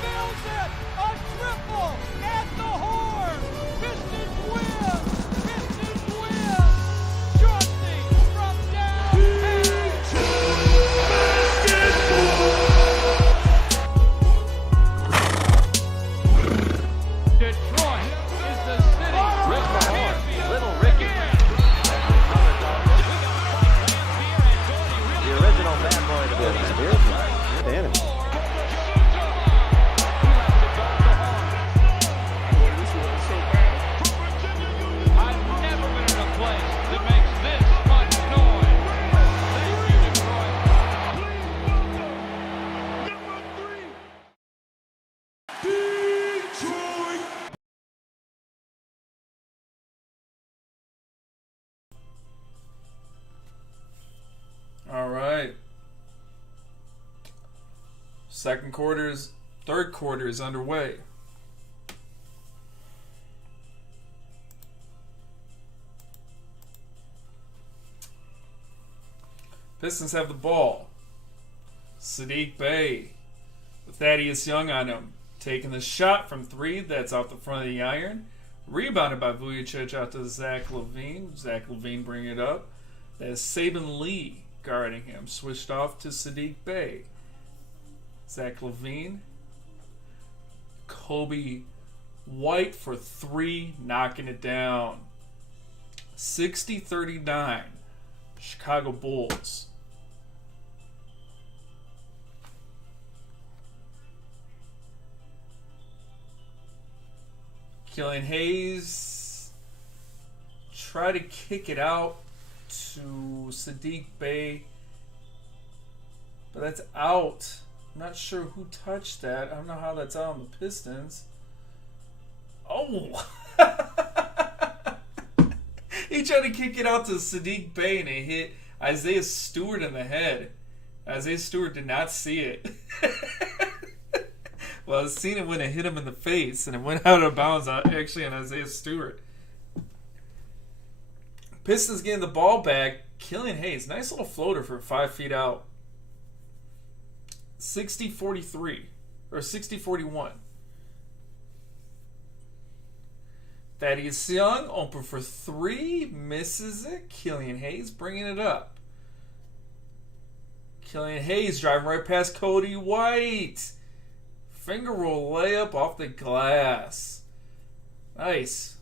nails it, a triple at the horn. Pistons win. Pistons win. Chauncey from Detroit is the city. Rick Mahorn, Little Ricky. The original bad boy of the building. I've never been in a place that makes this much noise. Thank you, Detroit. All right. Third quarter is underway. Pistons have the ball. Saddiq Bey with Thaddeus Young on him. Taking the shot from three. That's off the front of the iron. Rebounded by Vujicic out to Zach LaVine. Zach LaVine bringing it up. That's Saban Lee guarding him. Switched off to Saddiq Bey. Zach LaVine. Kobe White for three, knocking it down. 60-39. Chicago Bulls. Killian Hayes try to kick it out to Saddiq Bey, but that's out. I'm not sure who touched that. I don't know how that's out on the Pistons. Oh! He tried to kick it out to Saddiq Bey and it hit Isaiah Stewart in the head. Isaiah Stewart did not see it. Well, I was seeing it when it hit him in the face and it went out of bounds actually on Isaiah Stewart. Pistons getting the ball back. Killian Hayes, nice little floater for 5 feet out. 60-43 or 60-41. Thaddeus Young open for three, misses it. Killian Hayes bringing it up. Killian Hayes driving right past Cody White. Finger roll layup off the glass. Nice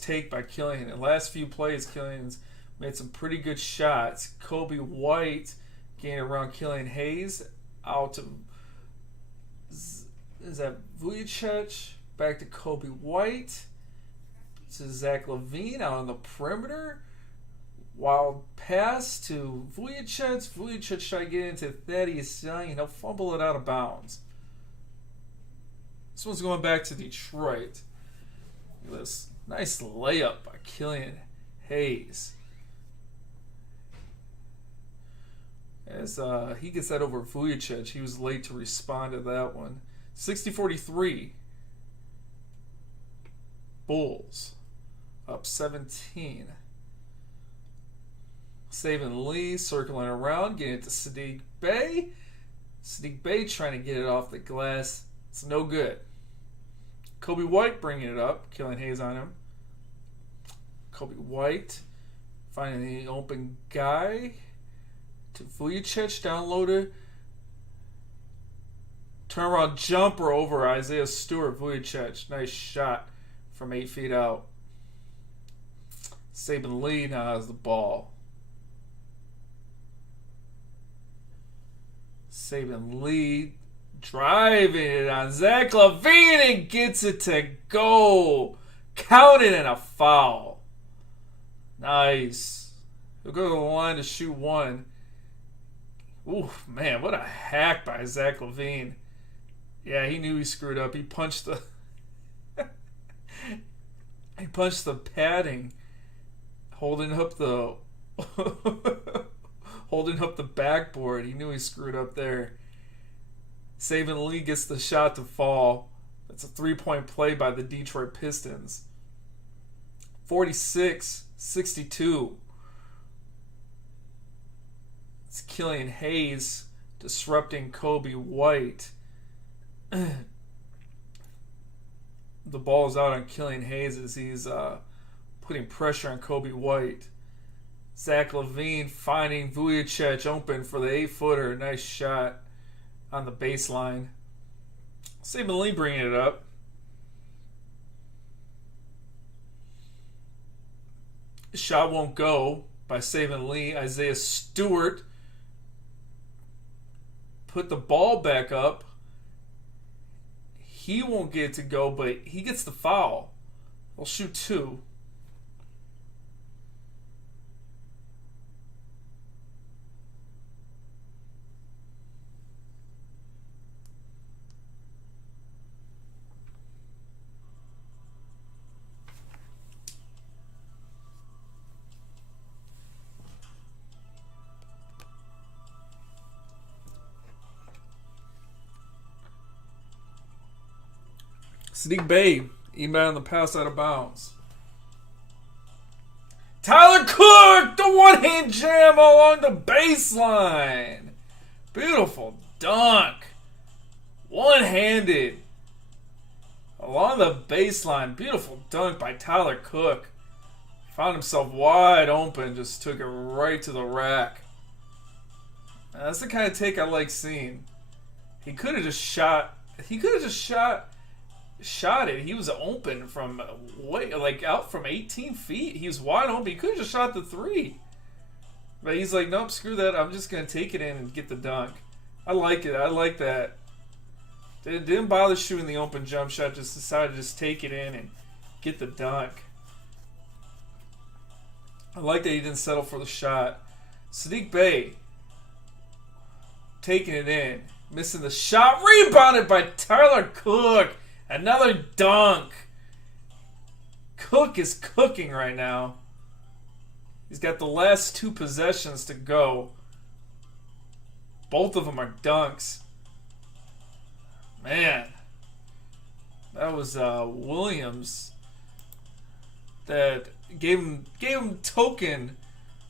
take by Killian. The last few plays, Killian's made some pretty good shots. Kobe White getting around Killian Hayes. Out to, is that Vujicic? Back to Kobe White. To Zach LaVine out on the perimeter. Wild pass to Vujicic. Vujicic try to get into Thaddeus Young and he'll fumble it out of bounds. This one's going back to Detroit. Look at this nice layup by Killian Hayes. As he gets that over Vujicic, he was late to respond to that one. 60-43. Bulls up 17. Saban Lee circling around, getting it to Saddiq Bey. Saddiq Bey trying to get it off the glass. It's no good. Kobe White bringing it up. Killian Hayes on him. Kobe White finding the open guy to Vujacic, down low to turnaround jumper over Isaiah Stewart. Vujacic, nice shot from 8 feet out. Saban Lee now has the ball. Saban Lee driving it on Zach LaVine and gets it to go. Counted and a foul. Nice. He'll go to the line to shoot one. Ooh, man, what a hack by Zach LaVine. Yeah, he knew he screwed up. He punched the he punched the padding, holding up the holding up the backboard. He knew he screwed up there. Saban Lee gets the shot to fall. That's a 3-point play by the Detroit Pistons. 46-62. It's Killian Hayes disrupting Kobe White. The ball is out on Killian Hayes as he's putting pressure on Kobe White. Zach LaVine finding Vujacic open for the 8-footer. Nice shot on the baseline. Saban Lee bringing it up. Shot won't go by Saban Lee. Isaiah Stewart put the ball back up. He won't get it to go, but he gets the foul. He'll shoot 2. Sadiq Bey, inbound the pass out of bounds. Tyler Cook, the one-hand jam along the baseline. Beautiful dunk. One-handed along the baseline. Beautiful dunk by Tyler Cook. Found himself wide open, just took it right to the rack. And that's the kind of take I like seeing. He could have just shot it. He was open from out from 18 feet. He was wide open. He could have just shot the 3. But he's like, nope, screw that. I'm just going to take it in and get the dunk. I like it. I like that. Didn't bother shooting the open jump shot. Just decided to just take it in and get the dunk. I like that he didn't settle for the shot. Sadiq Bey taking it in. Missing the shot. Rebounded by Tyler Cook. Another dunk. Cook is cooking right now. He's got the last 2 possessions to go. Both of them are dunks. Man. That was Williams that gave him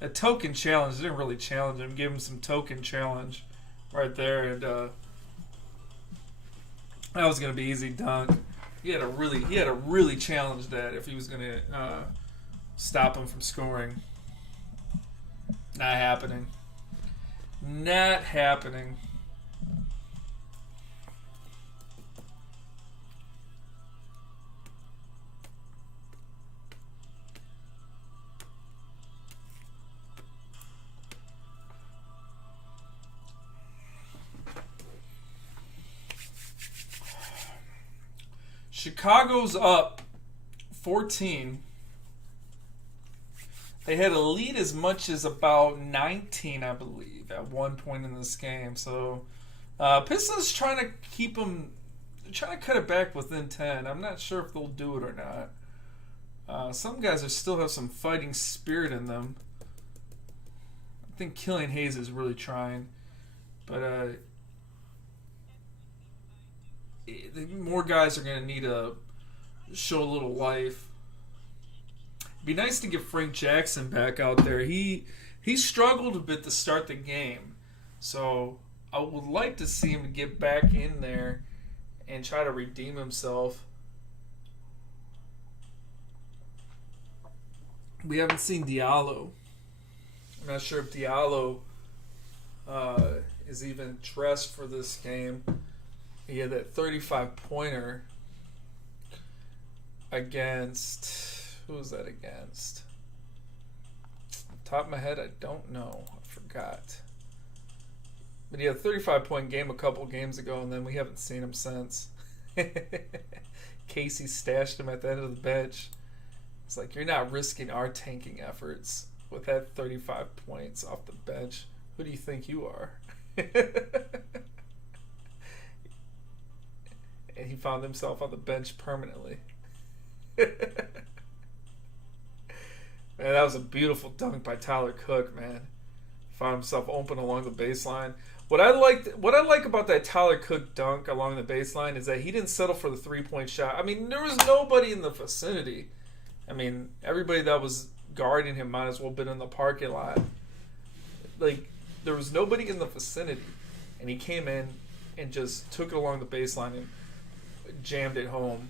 a token challenge. Didn't really challenge him. Gave him some token challenge right there. And that was gonna be easy dunk. He had to really challenge that if he was gonna stop him from scoring. Not happening. Not happening. Chicago's up 14. They had a lead as much as about 19, I believe, at one point in this game. So, Pistons trying to keep them, trying to cut it back within 10. I'm not sure if they'll do it or not. Some guys still have some fighting spirit in them. I think Killian Hayes is really trying, but more guys are going to need to show a little life. It'd be nice to get Frank Jackson back out there. He struggled a bit to start the game, so I would like to see him get back in there and try to redeem himself. We haven't seen Diallo. I'm not sure if Diallo is even dressed for this game. He had that 35-pointer against... Who was that against? Top of my head, I don't know. I forgot. But he had a 35-point game a couple games ago, and then we haven't seen him since. Casey stashed him at the end of the bench. It's like, you're not risking our tanking efforts with that 35 points off the bench. Who do you think you are? And he found himself on the bench permanently. Man, that was a beautiful dunk by Tyler Cook, man. Found himself open along the baseline. What I like about that Tyler Cook dunk along the baseline is that he didn't settle for the 3-point shot. I mean, there was nobody in the vicinity. I mean, everybody that was guarding him might as well have been in the parking lot. Like, there was nobody in the vicinity. And he came in and just took it along the baseline and jammed it home.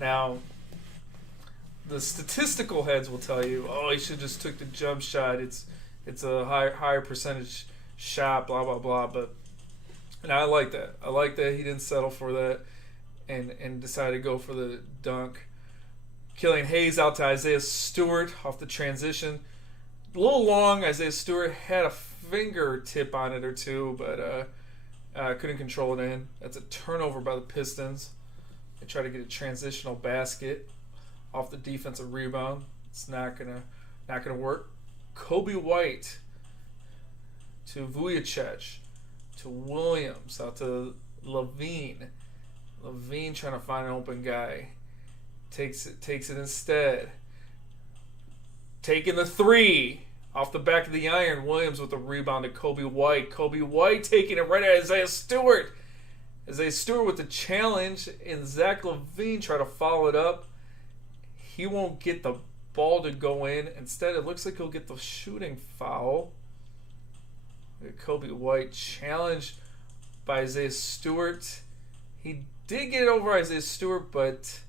Now, the statistical heads will tell you, oh, he should just took the jump shot. It's a higher percentage shot, blah, blah, blah. And I like that. I like that he didn't settle for that and decided to go for the dunk. Killian Hayes out to Isaiah Stewart off the transition. A little long. Isaiah Stewart had a fingertip on it or two, but couldn't control it in. That's a turnover by the Pistons. They try to get a transitional basket off the defensive rebound. It's not gonna work. Kobe White to Vujicic to Williams out to Levine. Levine trying to find an open guy. Takes it instead. Taking the three off the back of the iron. Williams with the rebound to Kobe White. Kobe White taking it right at Isaiah Stewart. Isaiah Stewart with the challenge, and Zach LaVine try to follow it up. He won't get the ball to go in. Instead, it looks like he'll get the shooting foul. Kobe White challenged by Isaiah Stewart. He did get it over Isaiah Stewart, but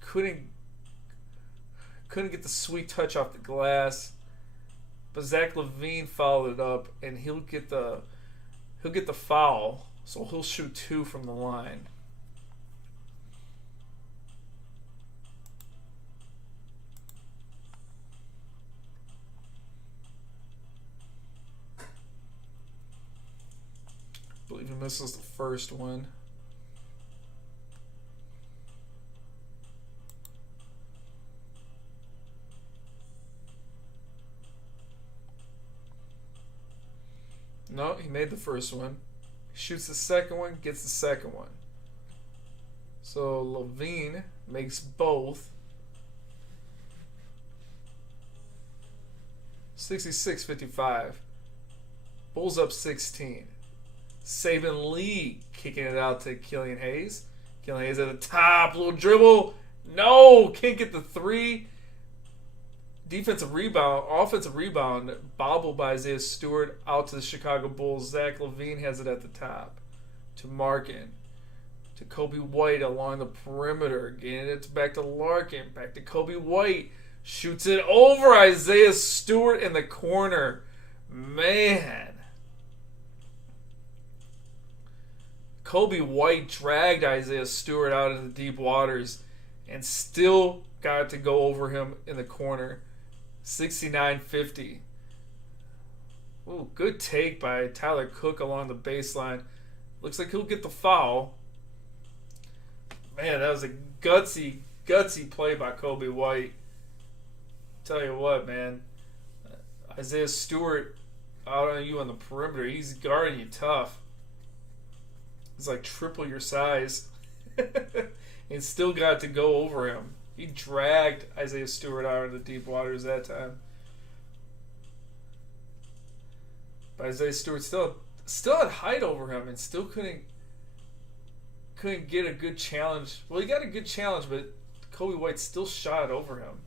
couldn't get the sweet touch off the glass. But Zach LaVine followed it up, and he'll get the foul, so he'll shoot 2 from the line. I believe he misses the first one. No, he made the first one. Shoots the second one, gets the second one. So LaVine makes both. 66-55. Bulls up 16. Saban Lee kicking it out to Killian Hayes. Killian Hayes at the top. Little dribble. No! Can't get the 3. Offensive rebound, bobbled by Isaiah Stewart out to the Chicago Bulls. Zach LaVine has it at the top to Markin, to Kobe White along the perimeter. Getting it back to Larkin, back to Kobe White. Shoots it over Isaiah Stewart in the corner. Man. Kobe White dragged Isaiah Stewart out into the deep waters and still got to go over him in the corner. 69-50. Ooh, good take by Tyler Cook along the baseline. Looks like he'll get the foul. Man, that was a gutsy play by Kobe White. Tell you what, man. Isaiah Stewart out on you on the perimeter. He's guarding you tough. He's like triple your size. And still got to go over him. He dragged Isaiah Stewart out into the deep waters that time. But Isaiah Stewart still had height over him and still couldn't get a good challenge. Well, he got a good challenge, but Kobe White still shot over him.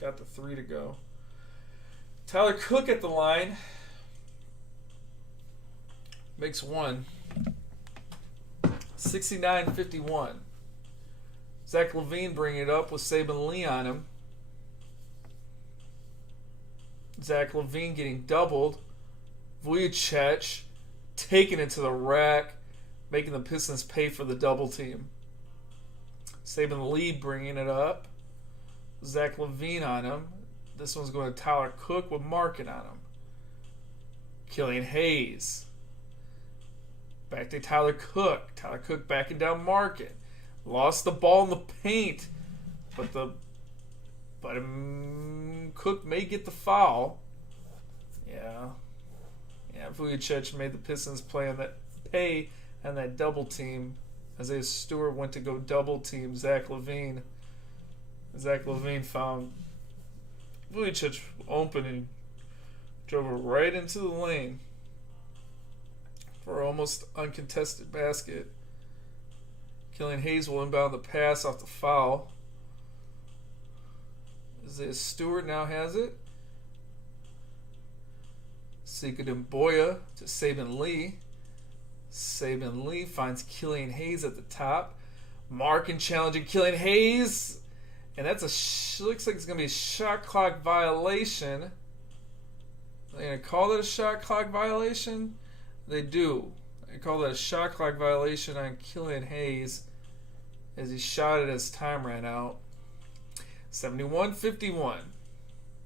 Got the 3 to go. Tyler Cook at the line. Makes 1. 69-51. Zach LaVine bringing it up with Saban Lee on him. Zach LaVine getting doubled. Vujicic taking it to the rack, making the Pistons pay for the double team. Saban Lee bringing it up. Zach LaVine on him. This one's going to Tyler Cook with Markin on him. Killian Hayes. Back to Tyler Cook. Tyler Cook backing down Markin. Lost the ball in the paint. But Cook may get the foul. Yeah, Vujicic made the Pistons pay on that double team. Isaiah Stewart went to go double team Zach LaVine. Zach LaVine found Vujicic open and drove it right into the lane for an almost uncontested basket. Killian Hayes will inbound the pass off the foul. Isaiah Stewart now has it. Sika Demboya to Saban Lee. Saban Lee finds Killian Hayes at the top. Markin challenging Killian Hayes. And that's looks like it's going to be a shot clock violation. They're going to call that a shot clock violation? They do. They call that a shot clock violation on Killian Hayes as he shot it as time ran out. 71-51.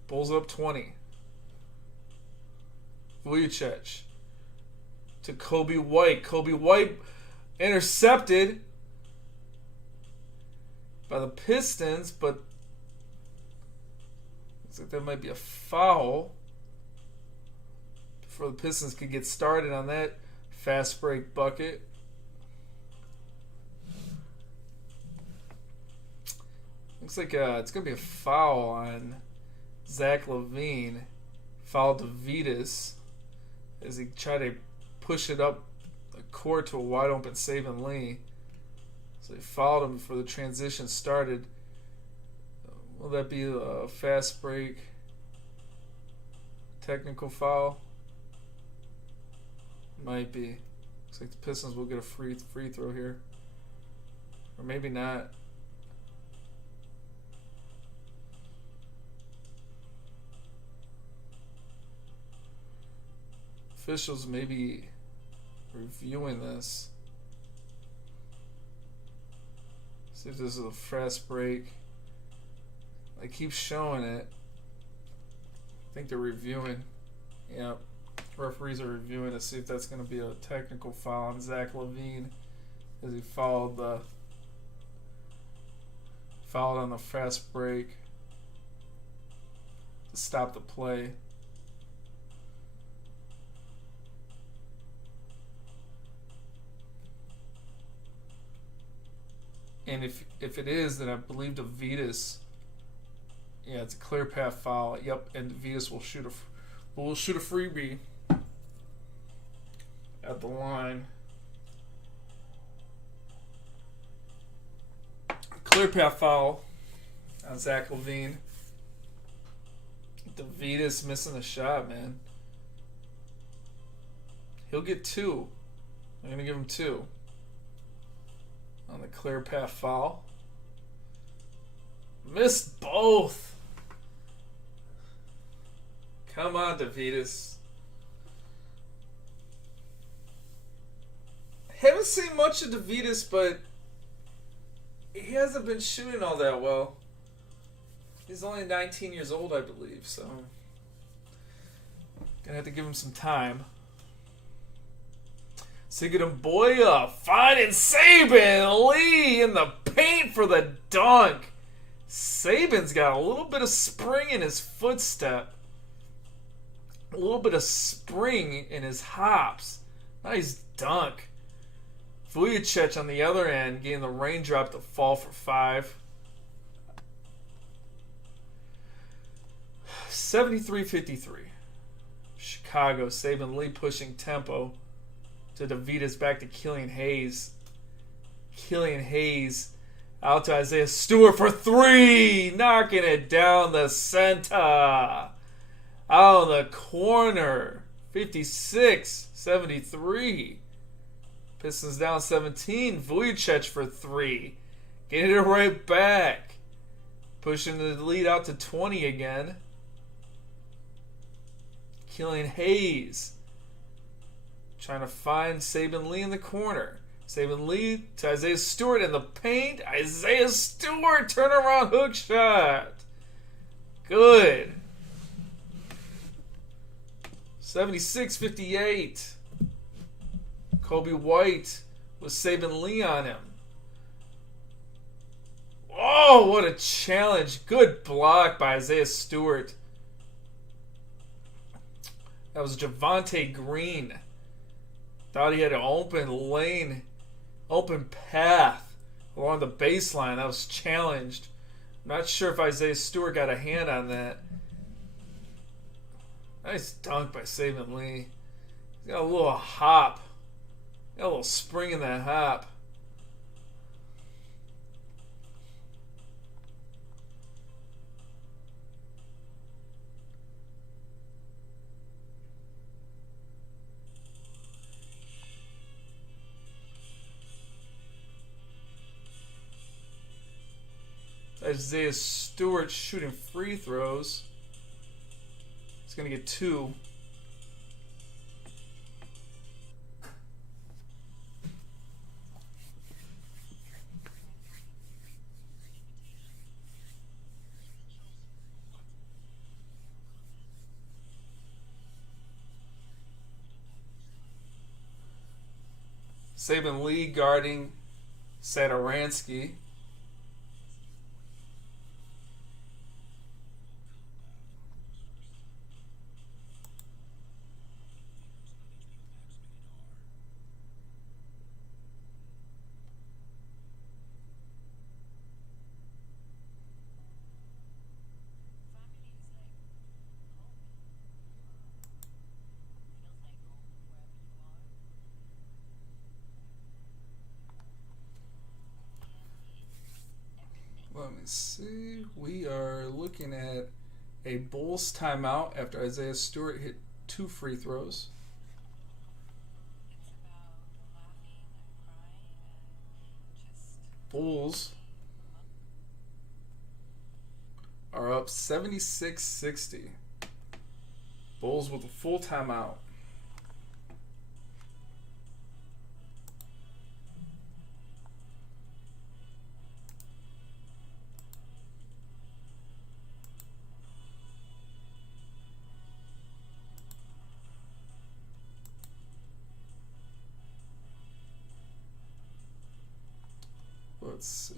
Bulls up 20. Vujicic to Kobe White. Kobe White intercepted by the Pistons, but looks like that might be a foul before the Pistons could get started on that fast break bucket. Looks like it's going to be a foul on Zach LaVine. Foul to Vitas as he tried to push it up the court to a wide open Saban Lee. So he fouled him before the transition started. Will that be a fast break technical foul? Might be. Looks like the Pistons will get a free throw here. Or maybe not. Officials may be reviewing this. See if this is a fast break. They keep showing it. I think they're reviewing. Yep. Referees are reviewing to see if that's going to be a technical foul on Zach LaVine as he fouled on the fast break to stop the play. And if it is, then I believe the Vitas, it's a clear path foul. Yep, and Vitas will shoot a freebie at the line. Clear path foul on Zach LaVine. The Vitas missing the shot, man. He'll get 2. I'm gonna give him 2. On the clear path foul. Missed both. Come on, DeVitas. Haven't seen much of DeVitas, but he hasn't been shooting all that well. He's only 19 years old, I believe, so gonna have to give him some time. Sika Demboya finding Saban Lee in the paint for the dunk. Saban's got a little bit of spring in his footstep. A little bit of spring in his hops. Nice dunk. Vujicic on the other end getting the raindrop to fall for 5. 73-53. Chicago, Saban Lee pushing tempo. To DeVitas, back to Killian Hayes. Killian Hayes out to Isaiah Stewart for 3. Knocking it down the center. Out of the corner. 56-73. Pistons down 17. Vujicic for 3. Getting it right back. Pushing the lead out to 20 again. Killian Hayes trying to find Saban Lee in the corner. Saban Lee to Isaiah Stewart in the paint. Isaiah Stewart, turnaround hook shot. Good. 76-58. Kobe White with Saban Lee on him. Oh, what a challenge. Good block by Isaiah Stewart. That was Javonte Green. Thought he had an open lane, open path along the baseline. That was challenged. I'm not sure if Isaiah Stewart got a hand on that. Nice dunk by Saban Lee. He's got a little hop. Got a little spring in that hop. Isaiah Stewart shooting free throws. He's going to get 2. Saban Lee guarding Satoransky. Let me see. We are looking at a Bulls timeout after Isaiah Stewart hit 2 free throws. Bulls are up 76-60. Bulls with a full timeout. Let's see.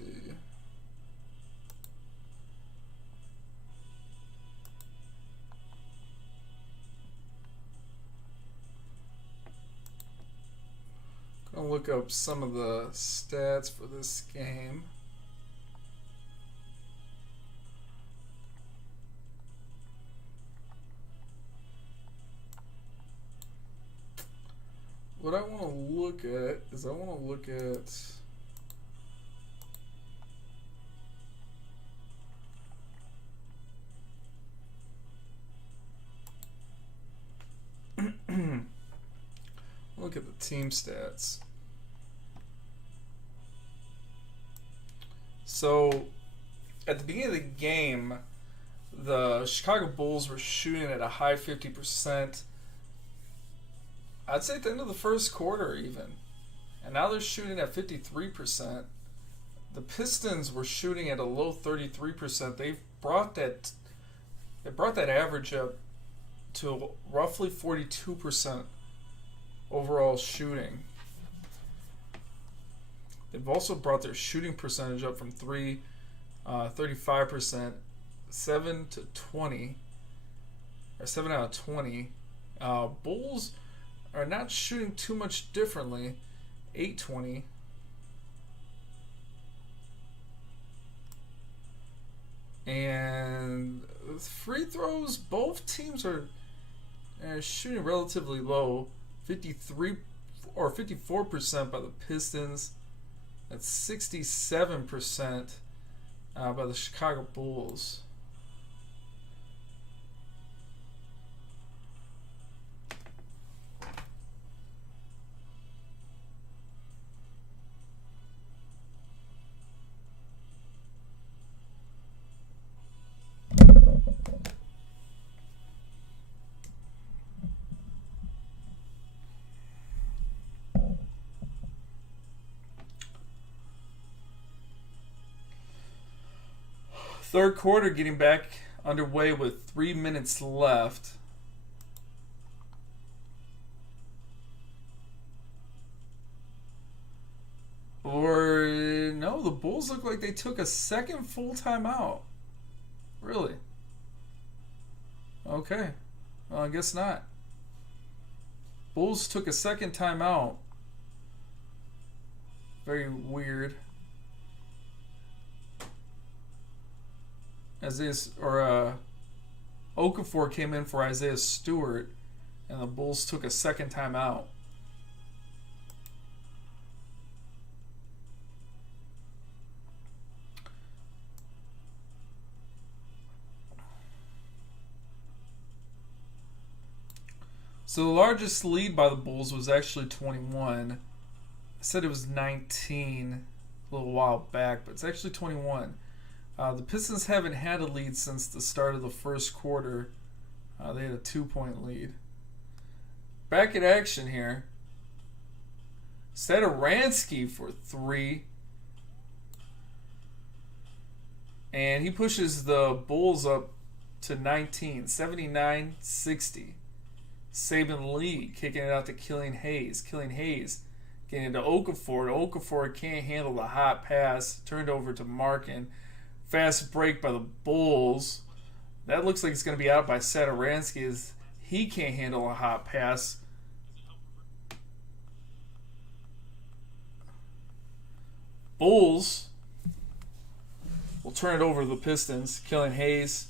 Gonna look up some of the stats for this game. What I want to look at is look at the team stats. So, at the beginning of the game, the Chicago Bulls were shooting at a high 50%. I'd say at the end of the first quarter even. And now they're shooting at 53%. The Pistons were shooting at a low 33%. They brought that average up to roughly 42% overall shooting. They've also brought their shooting percentage up from 35%, 7 to 20, or 7 out of 20. Bulls are not shooting too much differently, 8-20. And free throws, both teams are shooting relatively low. 53 or 54% by the Pistons. That's 67% by the Chicago Bulls. Third quarter getting back underway with 3 minutes left. Or no, the Bulls look like they took a second full timeout. Really? Okay. Well, I guess not. Bulls took a second timeout. Very weird. Okafor came in for Isaiah Stewart, and the Bulls took a second timeout. So the largest lead by the Bulls was actually 21. I said it was 19 a little while back, but it's actually 21. The Pistons haven't had a lead since the start of the first quarter. They had a 2-point lead. Back in action here. Satoransky for 3. And he pushes the Bulls up to 19, 79-60. Saban Lee kicking it out to Killian Hayes. Killian Hayes getting into Okafor. Okafor can't handle the hot pass. Turned over to Markin. Fast break by the Bulls. That looks like it's going to be out by Satoransky as he can't handle a hot pass. Bulls will turn it over to the Pistons. Killian Hayes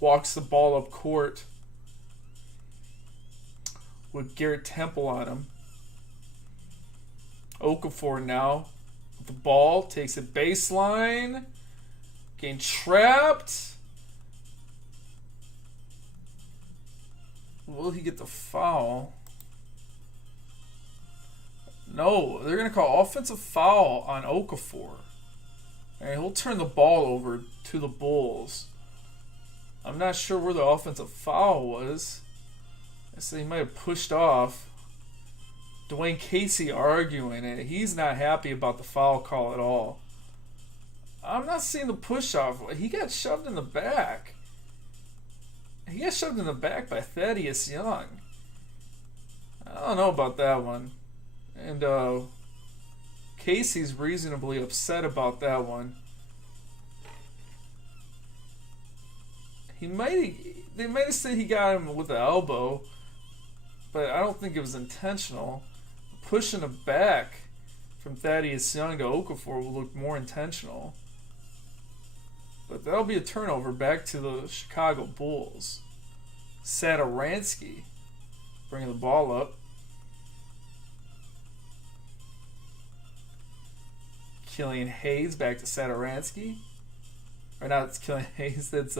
walks the ball up court with Garrett Temple on him. Okafor now with the ball, takes it baseline, getting trapped. Will he get the foul? No, they're going to call offensive foul on Okafor. And he'll turn the ball over to the Bulls. I'm not sure where the offensive foul was. So he might have pushed off. Dwayne Casey arguing it. He's not happy about the foul call at all. I'm not seeing the push off. He got shoved in the back. He got shoved in the back by Thaddeus Young. I don't know about that one. And Casey's reasonably upset about that one. They might have said he got him with the elbow, but I don't think it was intentional. Pushing it back from Thaddeus Young to Okafor will look more intentional. But that'll be a turnover back to the Chicago Bulls. Satoransky bringing the ball up. Killian Hayes back to Satoransky. Or not, it's Killian Hayes, that's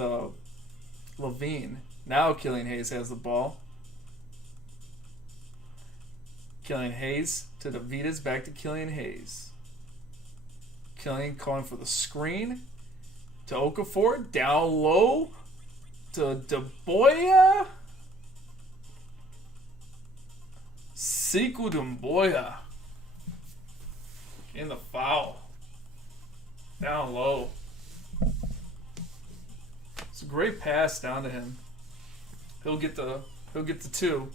Levine. Now Killian Hayes has the ball. Killian Hayes to DeVitas, back to Killian Hayes. Killian calling for the screen to Okafor, down low to DeBoya. Sekou Doumbouya in the foul. Down low. It's a great pass down to him. He'll get the 2.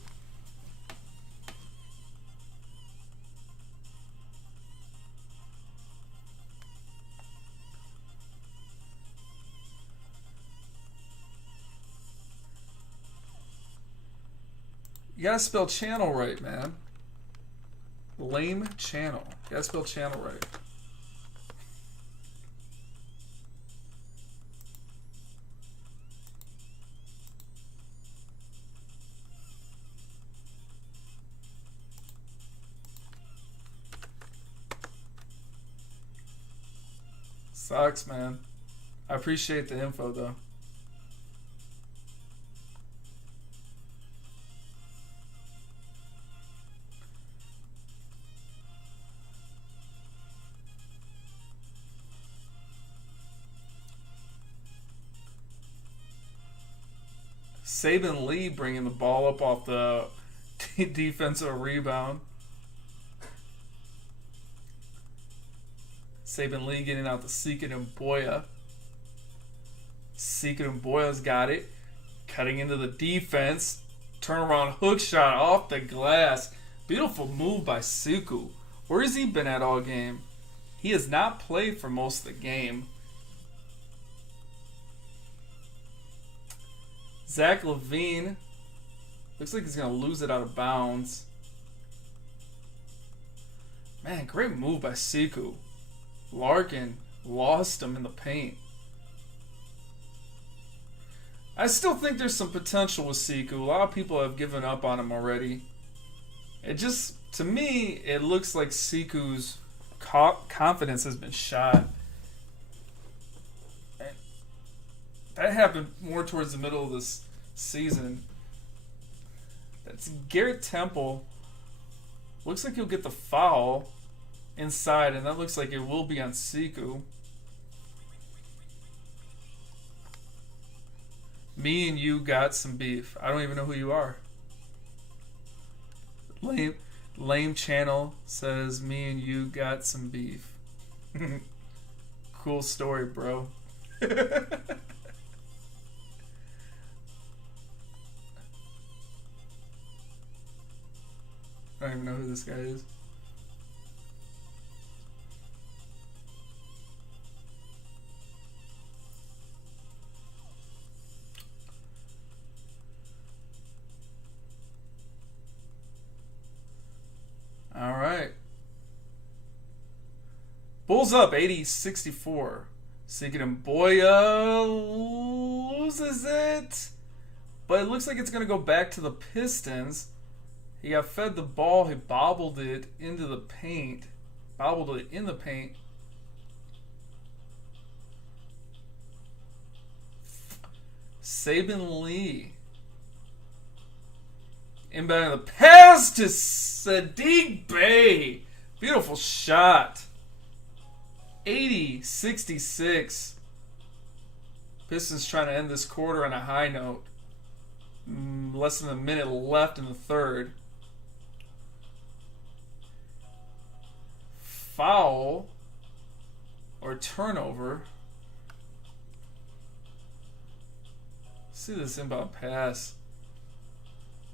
You gotta spell channel right, man. Lame channel. You gotta spell channel right. Sucks, man. I appreciate the info, though. Saban Lee bringing the ball up off the defensive rebound. Saban Lee getting out the Sekou Doumbouya. Sekou and Boya's got it. Cutting into the defense. Turnaround hook shot off the glass. Beautiful move by Sekou. Where has he been at all game? He has not played for most of the game. Zach LaVine looks like he's going to lose it out of bounds. Man, great move by Sekou. Larkin lost him in the paint. I still think there's some potential with Sekou. A lot of people have given up on him already. It just, to me, it looks like Sekou's confidence has been shot. And that happened more towards the middle of this season. That's Garrett Temple. Looks like he'll get the foul inside, and that looks like it will be on Sekou. Me and you got some beef. I don't even know who you are. Lame Channel says me and you got some beef. Cool story, bro. I don't even know who this guy is. All right. Bulls up 80-64. Sekou and Boya loses it. But it looks like it's going to go back to the Pistons. He got fed the ball. He bobbled it into the paint. Bobbled it in the paint. Saban Lee. Inbound the pass to Sadiq Bey. Beautiful shot. 80-66. Pistons trying to end this quarter on a high note. Less than a minute left in the third. Foul or turnover. See this inbound pass.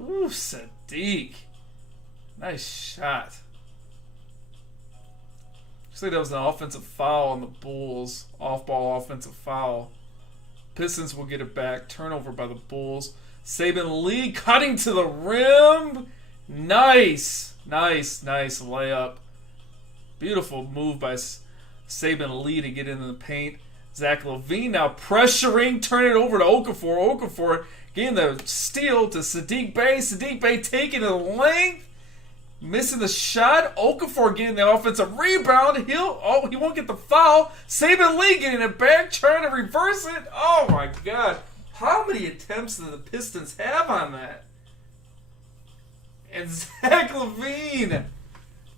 Ooh, Sadiq. Nice shot. Looks like that was an offensive foul on the Bulls. Off-ball offensive foul. Pistons will get it back. Turnover by the Bulls. Saban Lee cutting to the rim. Nice layup. Beautiful move by Saban Lee to get into the paint. Zach LaVine now pressuring, turn it over to Okafor. Okafor getting the steal to Sadiq Bey. Sadiq Bey taking the length, missing the shot. Okafor getting the offensive rebound. He won't get the foul. Saban Lee getting it back, trying to reverse it. Oh my God. How many attempts do the Pistons have on that? And Zach LaVine.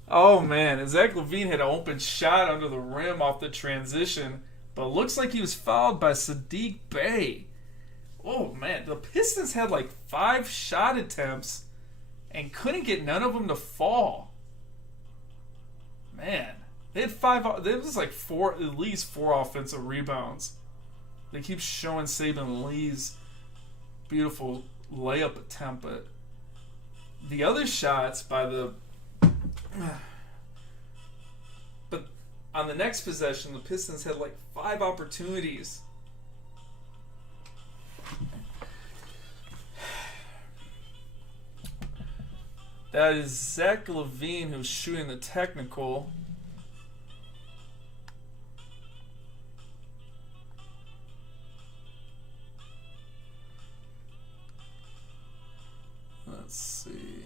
Oh man, and Zach LaVine had an open shot under the rim off the transition, but it looks like he was fouled by Sadiq Bey. Oh man, the Pistons had like 5 shot attempts and couldn't get none of them to fall. Man, they had 5. There was like at least 4 offensive rebounds. They keep showing Saban Lee's beautiful layup attempt, but the other shots by the. But on the next possession, the Pistons had like 5 opportunities. That is Zach LaVine who's shooting the technical. Let's see.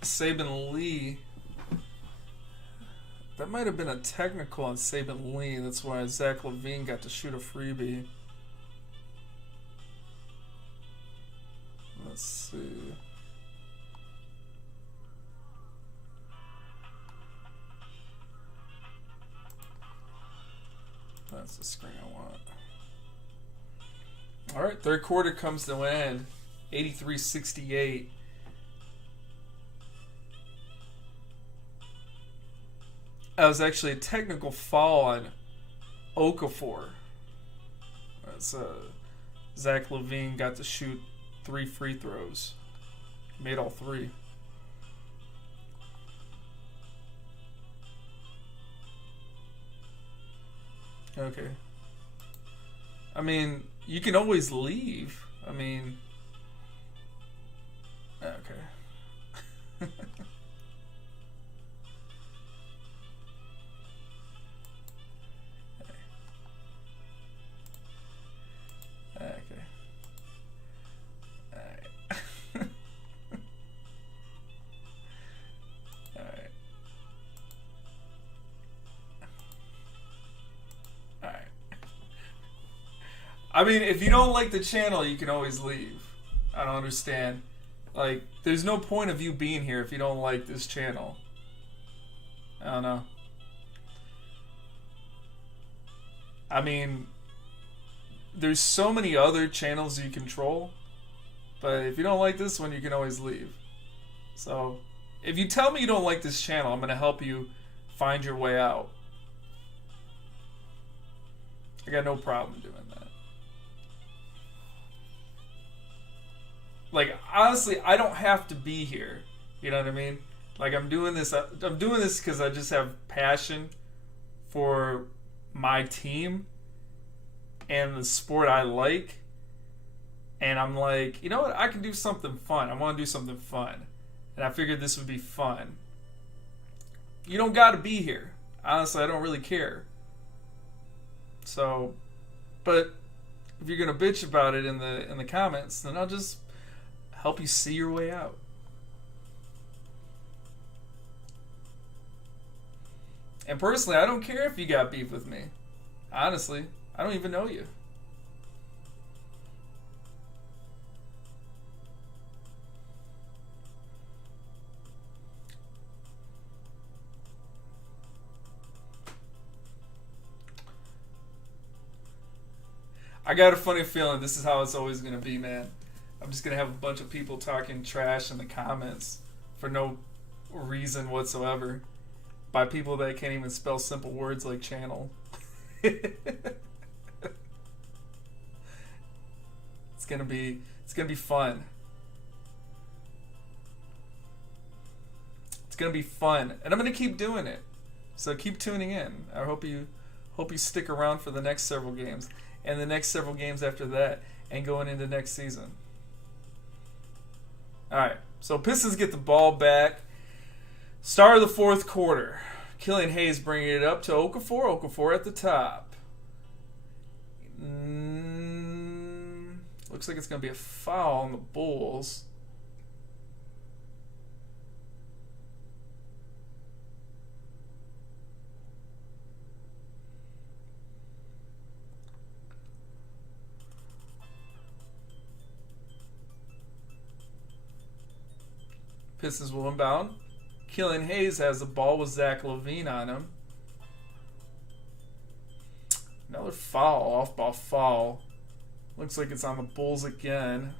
Saban Lee. That might have been a technical on Saban Lee. That's why Zach LaVine got to shoot a freebie. Let's see. That's the screen I want. All right, third quarter comes to an end. 83-68. That was actually a technical foul on Okafor. That's Zach LaVine got to shoot 3 free throws. Made all 3. Okay. I mean, you can always leave. I mean, okay. Okay. Alright. Alright. Alright. I mean, if you don't like the channel, you can always leave. I don't understand. Like, there's no point of you being here if you don't like this channel. I don't know. I mean, there's so many other channels you control, but if you don't like this one, you can always leave. So, if you tell me you don't like this channel, I'm going to help you find your way out. I got no problem doing that. Like, honestly, I don't have to be here. You know what I mean? Like, I'm doing this because I just have passion for my team and the sport I like. And I'm like, you know what? I can do something fun. I want to do something fun. And I figured this would be fun. You don't got to be here. Honestly, I don't really care. So, but if you're going to bitch about it in the comments, then I'll just help you see your way out. And personally, I don't care if you got beef with me. Honestly, I don't even know you. I got a funny feeling this is how it's always going to be, man. I'm just going to have a bunch of people talking trash in the comments for no reason whatsoever by people that can't even spell simple words like channel. It's going to be fun. It's going to be fun, and I'm going to keep doing it. So keep tuning in. I hope you stick around for the next several games and the next several games after that and going into next season. Alright, so Pistons get the ball back. Start of the fourth quarter. Killian Hayes bringing it up to Okafor. Okafor at the top. Looks like it's going to be a foul on the Bulls. Pistons will inbound. Killian Hayes has the ball with Zach LaVine on him. Another foul, off-ball foul. Looks like it's on the Bulls again.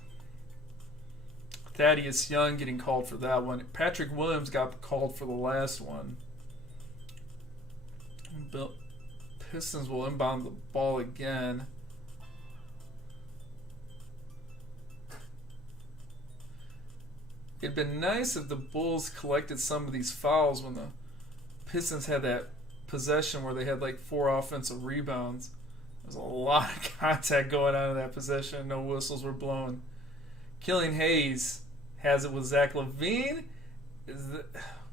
Thaddeus Young getting called for that one. Patrick Williams got called for the last one. Pistons will inbound the ball again. It'd been nice if the Bulls collected some of these fouls when the Pistons had that possession where they had like 4 offensive rebounds. There's a lot of contact going on in that possession. No whistles were blown. Killian Hayes has it with Zach LaVine.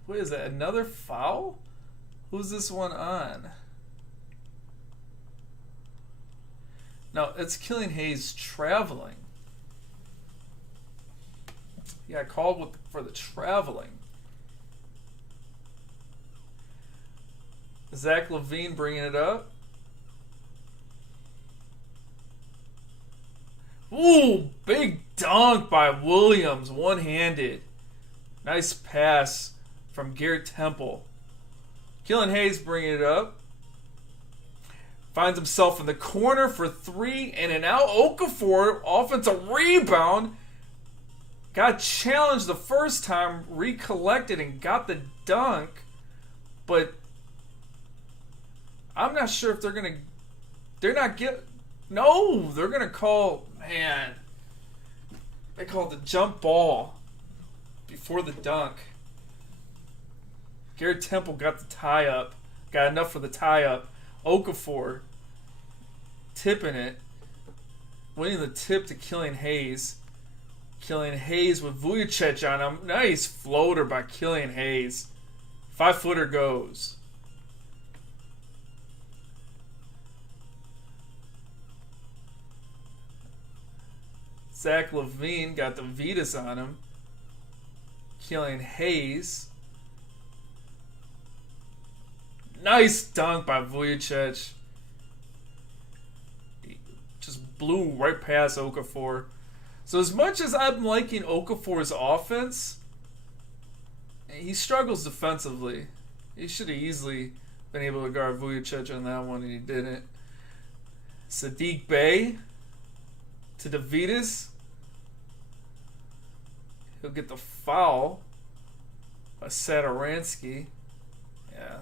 What is that? Another foul? Who's this one on? No, it's Killian Hayes traveling. He got called for the traveling. Zach LaVine bringing it up. Ooh, big dunk by Williams, one-handed. Nice pass from Garrett Temple. Killian Hayes bringing it up. Finds himself in the corner for three, and an out. Okafor, offensive rebound. Got challenged the first time, recollected, and got the dunk. But I'm not sure if they're going to... They're not get. No, they're going to call... Man. They called the jump ball before the dunk. Garrett Temple got the tie-up. Got enough for the tie-up. Okafor tipping it. Winning the tip to Killian Hayes. Killian Hayes with Vujicic on him. Nice floater by Killian Hayes. 5-footer goes. Zach LaVine got the Vitas on him. Killian Hayes. Nice dunk by Vujicic. Just blew right past Okafor. So as much as I'm liking Okafor's offense, he struggles defensively. He should have easily been able to guard Vujicic on that one, and he didn't. Sadiq Bey to DeVitas. He'll get the foul by Satoransky. Yeah.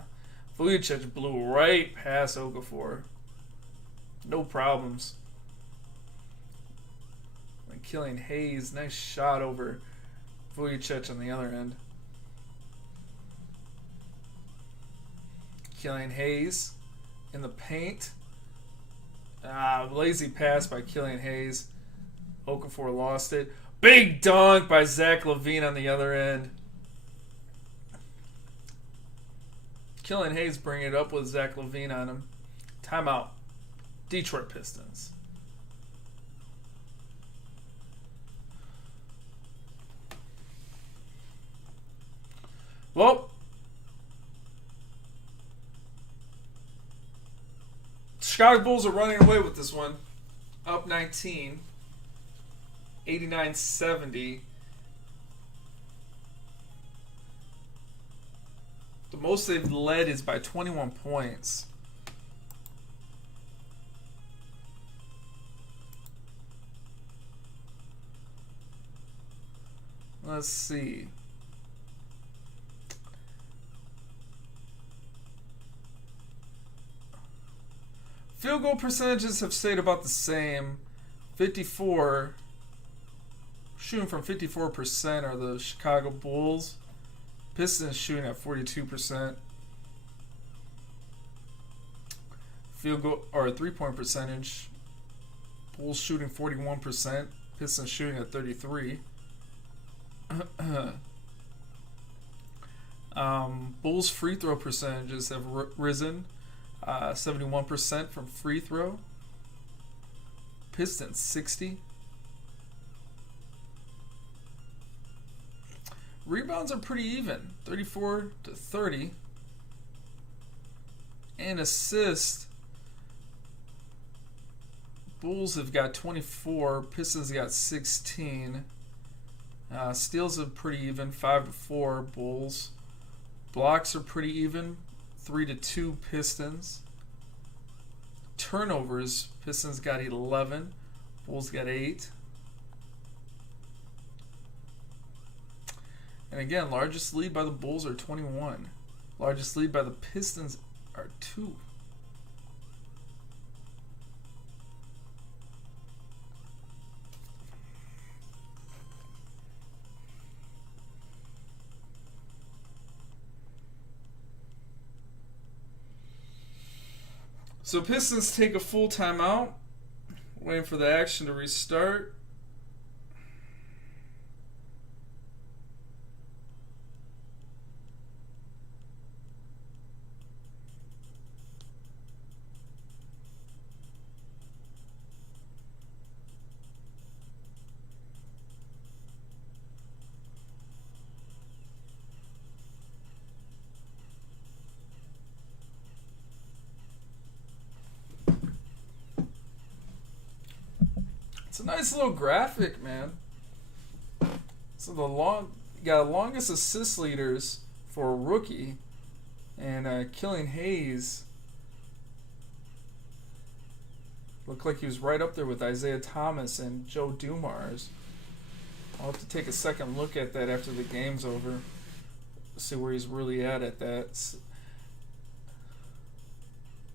Vujicic blew right past Okafor. No problems. And Killian Hayes, nice shot over Vujicic on the other end. Killian Hayes in the paint. Lazy pass by Killian Hayes. Okafor lost it. Big dunk by Zach LaVine on the other end. Killian Hayes bringing it up with Zach LaVine on him. Timeout. Detroit Pistons. Well, Chicago Bulls are running away with this one. Up 19. 89-70. The most they've led is by 21 points. Let's see. Field goal percentages have stayed about the same. 54. Shooting from 54% are the Chicago Bulls. Pistons shooting at 42%. Field goal or 3-point percentage. Bulls shooting 41%. Pistons shooting at 33%. Bulls free throw percentages have risen. 71% from free throw. Pistons 60%. Rebounds are pretty even, 34-30. And assists, Bulls have got 24, Pistons got 16. Steals are pretty even, 5-4 Bulls. Blocks are pretty even, 3-2 Pistons. Turnovers, Pistons got 11, Bulls got 8. And again, largest lead by the Bulls are 21. Largest lead by the Pistons are 2. So Pistons take a full timeout, waiting for the action to restart. It's a nice little graphic, man. So got the longest assist leaders for a rookie, and Killian Hayes Looked like he was right up there with Isaiah Thomas and Joe Dumars. I'll have to take a second look at that after the game's over. See where he's really at that.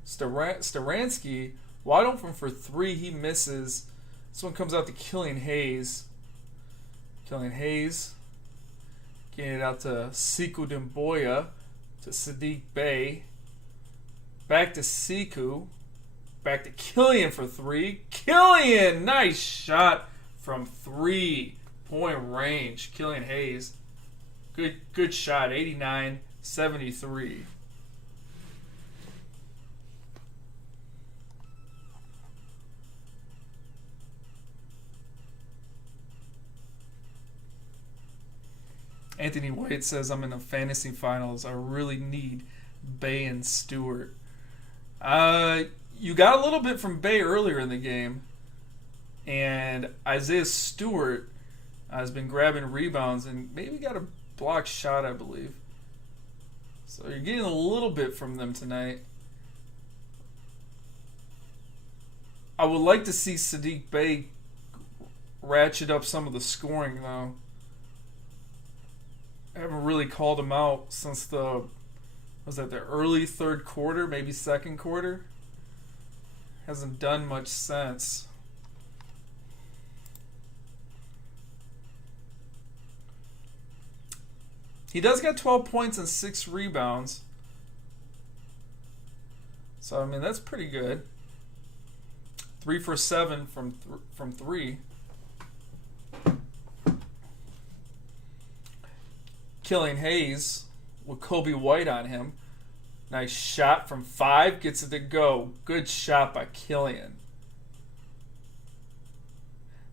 Staransky, wide open for three, he misses. This one comes out to Killian Hayes. Killian Hayes getting it out to Sekou Demboya, to Sadiq Bey. Back to Sekou. Back to Killian for three. Killian! Nice shot from 3-point range. Killian Hayes. Good shot. 89-73. Anthony White says, I'm in the fantasy finals. I really need Bey and Stewart. You got a little bit from Bey earlier in the game. And Isaiah Stewart has been grabbing rebounds and maybe got a blocked shot, I believe. So you're getting a little bit from them tonight. I would like to see Sadiq Bey ratchet up some of the scoring, though. I haven't really called him out since the early third quarter, maybe second quarter. Hasn't done much since. He does got 12 points and 6 rebounds. So, I mean, that's pretty good. 3 for 7 from 3. Killian Hayes with Kobe White on him. Nice shot from 5. Gets it to go. Good shot by Killian.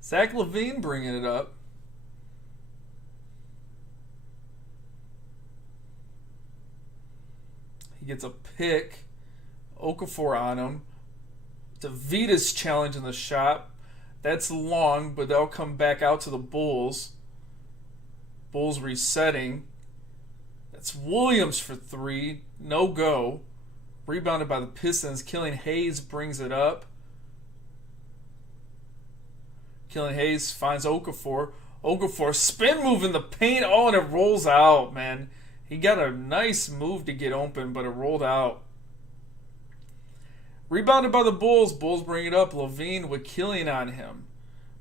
Zach LaVine bringing it up. He gets a pick. Okafor on him. DeVita's challenging the shot. That's long, but they'll come back out to the Bulls. Bulls resetting. That's Williams for 3. No go. Rebounded by the Pistons. Killian Hayes brings it up. Killian Hayes finds Okafor. Okafor spin move in the paint. Oh, and it rolls out, man. He got a nice move to get open, but it rolled out. Rebounded by the Bulls. Bulls bring it up. LaVine with Killian on him.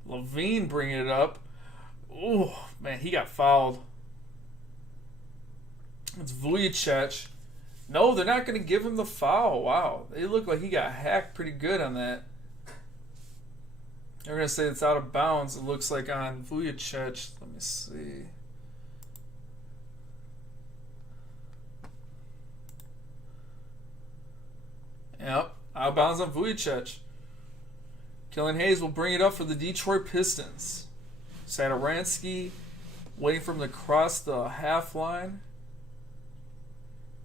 LaVine bringing it up. Oh, man, he got fouled. It's Vujicic. No, they're not going to give him the foul. Wow. They look like he got hacked pretty good on that. They're going to say it's out of bounds. It looks like on Vujicic. Let me see. Yep, out of bounds on Vujicic. Killian Hayes will bring it up for the Detroit Pistons. Satoransky waiting for him to cross the half line.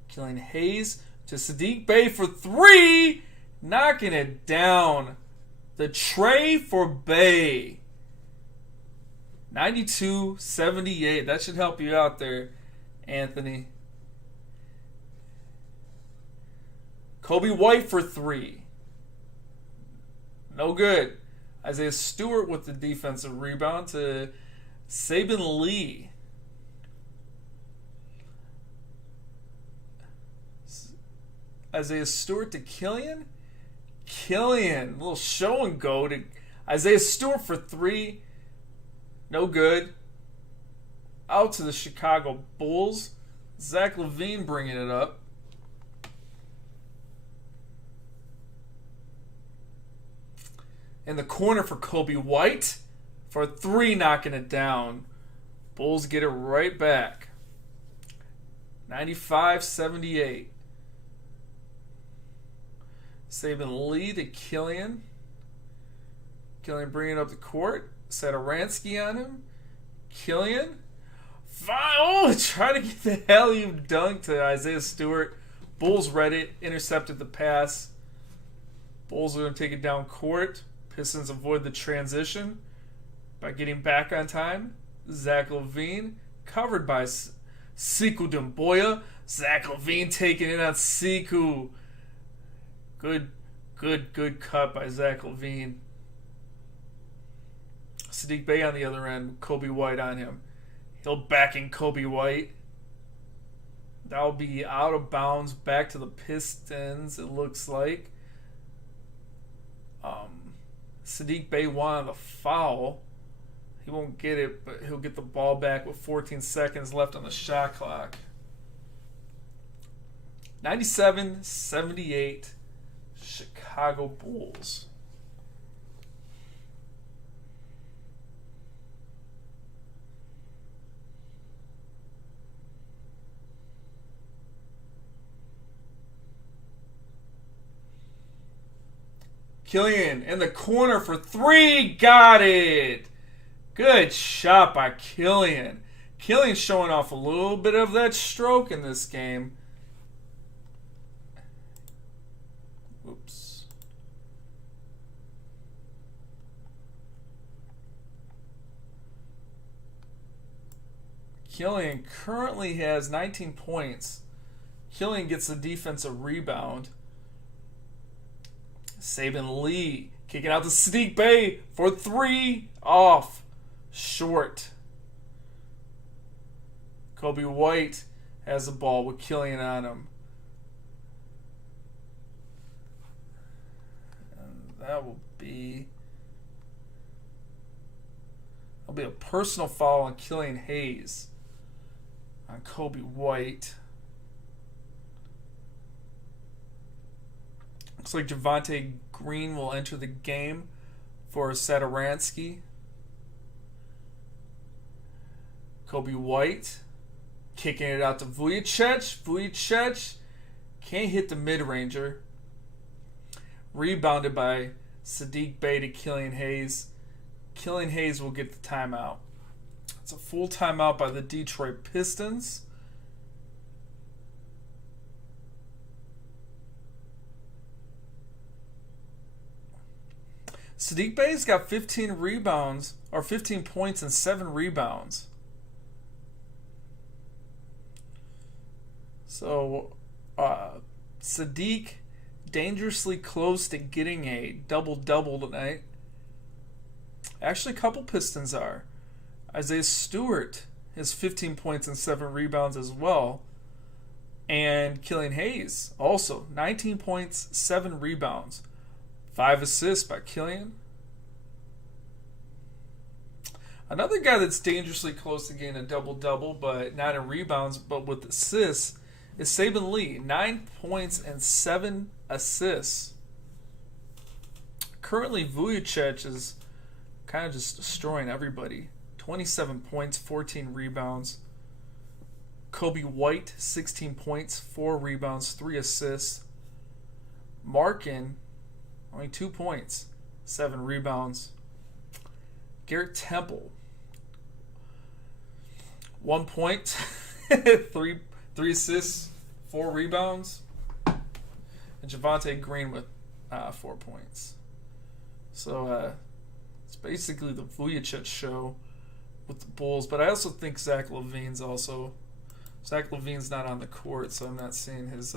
Killian Hayes to Sadiq Bey for 3. Knocking it down. The tray for Bey. 92-78. That should help you out there, Anthony. Kobe White for 3. No good. Isaiah Stewart with the defensive rebound to Saban Lee. Isaiah Stewart to Killian. Killian, a little show and go to Isaiah Stewart for 3. No good. Out to the Chicago Bulls. Zach LaVine bringing it up. In the corner for Kobe White for 3, knocking it down. Bulls get it right back. 95-78. Saban Lee to Killian. Killian bringing up the court. Satoransky on him. Killian. Oh, trying to get the alley-oop dunk to Isaiah Stewart. Bulls read it. Intercepted the pass. Bulls are going to take it down court. Pistons avoid the transition by getting back on time. Zach LaVine covered by Sekou Demboya. Zach LaVine taking it on Sekou. Good Good cut by Zach LaVine. Sadiq Bey on the other end, Kobe White on him. He'll backing Kobe White. That'll be out of bounds, back to the Pistons, it looks like. Sadiq Bey wanted the foul. He won't get it, but he'll get the ball back with 14 seconds left on the shot clock. 97-78, Chicago Bulls. Killian in the corner for three. Got it. Good shot by Killian. Killian showing off a little bit of that stroke in this game. Oops. Killian currently has 19 points. Killian gets the defensive rebound. Saban Lee kicking out to Sadiq Bey for three. Off. Short. Kobe White has the ball with Killian on him. And that'll be a personal foul on Killian Hayes. On Kobe White. Looks like Javonte Green will enter the game for Satoransky. Kobe White kicking it out to Vujicic. Vujicic can't hit the mid-ranger. Rebounded by Sadiq Bey to Killian Hayes. Killian Hayes will get the timeout. It's a full timeout by the Detroit Pistons. Sadiq Bey's got 15 rebounds, or 15 points and 7 rebounds. So, Sadiq dangerously close to getting a double-double tonight. Actually, a couple Pistons are. Isaiah Stewart has 15 points and 7 rebounds as well. And Killian Hayes also 19 points, 7 rebounds. 5 assists by Killian. Another guy that's dangerously close to getting a double-double, but not in rebounds, but with assists, is Saban Lee. 9 points and 7 assists. Currently, Vujicic is kind of just destroying everybody. 27 points, 14 rebounds. Kobe White, 16 points, 4 rebounds, 3 assists. Markin, only 2 points, 7 rebounds. Garrett Temple, 1 point, 3 assists, 4 rebounds. And Javonte Green with 4 points. So it's basically the Vujicic show with the Bulls. But I also think Zach LaVine's also. Zach LaVine's not on the court, so I'm not seeing his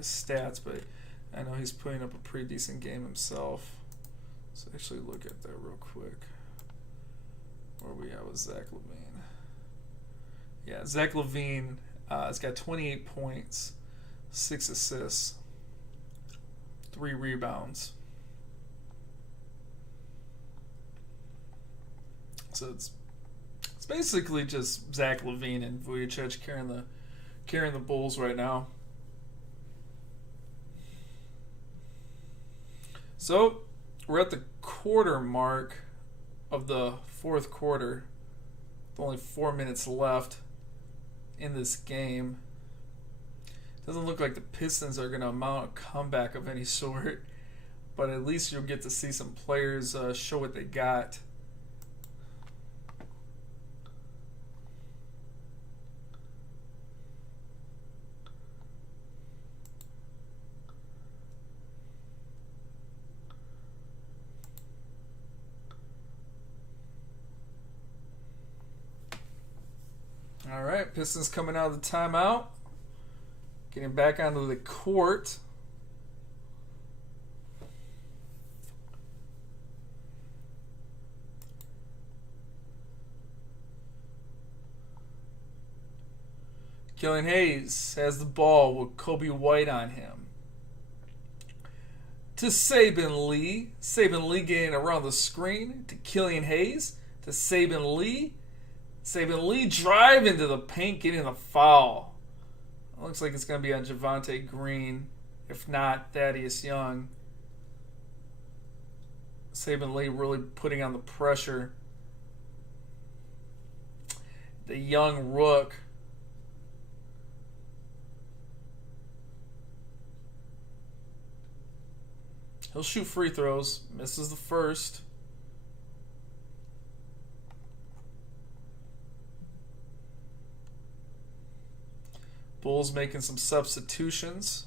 stats, but I know he's putting up a pretty decent game himself. So actually look at that real quick. Where are we at with Zach LaVine? Yeah, Zach LaVine has got 28 points, 6 assists, 3 rebounds. So it's basically just Zach LaVine and Vujicic carrying the Bulls right now. So we're at the quarter mark of the fourth quarter. With only 4 minutes left in this game. Doesn't look like the Pistons are going to mount a comeback of any sort, but at least you'll get to see some players show what they got. All right, Pistons coming out of the timeout. Getting back onto the court. Killian Hayes has the ball with Kobe White on him. To Saban Lee. Saban Lee getting around the screen to Killian Hayes. To Saban Lee. Saban Lee driving to the paint, getting the foul. It looks like it's going to be on Javonte Green. If not, Thaddeus Young. Saban Lee really putting on the pressure. The young rook. He'll shoot free throws. Misses the first. Bulls making some substitutions.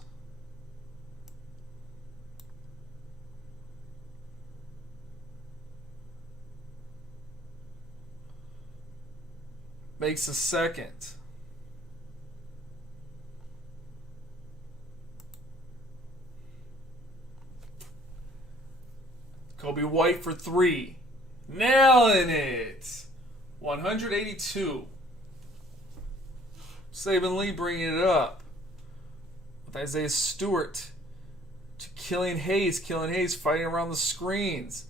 Makes a second. Kobe White for three. Nailing it. 182. Saban Lee bringing it up. With Isaiah Stewart. To Killian Hayes. Killian Hayes fighting around the screens.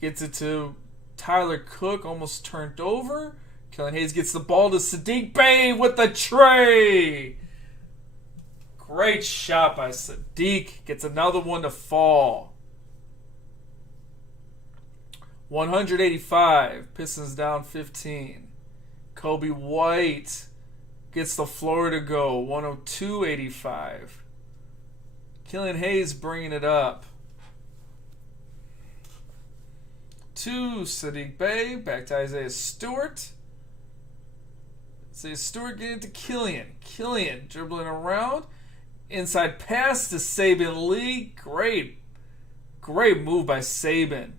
Gets it to Tyler Cook. Almost turned over. Killian Hayes gets the ball to Sadiq Bey with the tray. Great shot by Sadiq. Gets another one to fall. 185. Pistons down 15. Kobe White gets the floor to go. 102-85. Killian Hayes bringing it up. To Sadiq Bey. Back to Isaiah Stewart. Isaiah Stewart getting to Killian. Killian dribbling around. Inside pass to Saban Lee. Great move by Saban.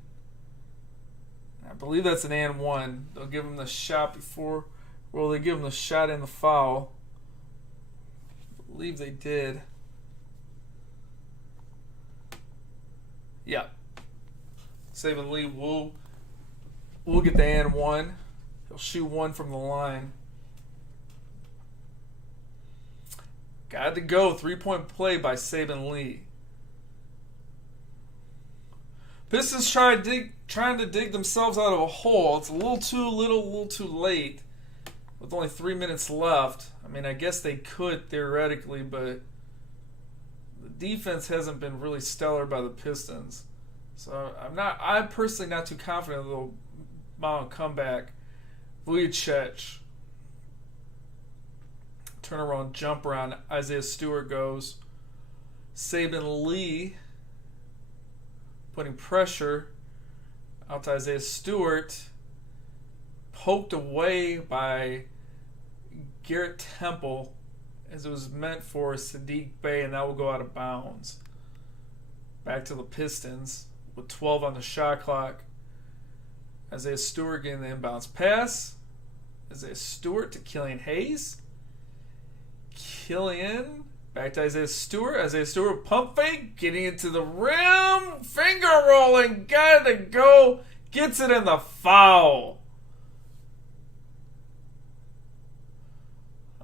I believe that's an and one. They'll give him the shot before. Well, they give him the shot and the foul. I believe they did. Yeah. Saban Lee will get the and one. He'll shoot one from the line. Got to go. 3-point play by Saban Lee. Pistons trying to dig themselves out of a hole. It's a little too late. With only 3 minutes left. I mean, I guess they could theoretically, but the defense hasn't been really stellar by the Pistons. So I'm personally not too confident they'll mount a comeback. Vujicic. Turnaround jumper on Isaiah Stewart goes. Saban Lee putting pressure out to Isaiah Stewart. Poked away by Garrett Temple as it was meant for Sadiq Bey, and that will go out of bounds. Back to the Pistons with 12 on the shot clock. Isaiah Stewart getting the inbounds pass. Isaiah Stewart to Killian Hayes. Killian back to Isaiah Stewart. Isaiah Stewart pump fake, getting into the rim, finger rolling, got to go, gets it in the foul.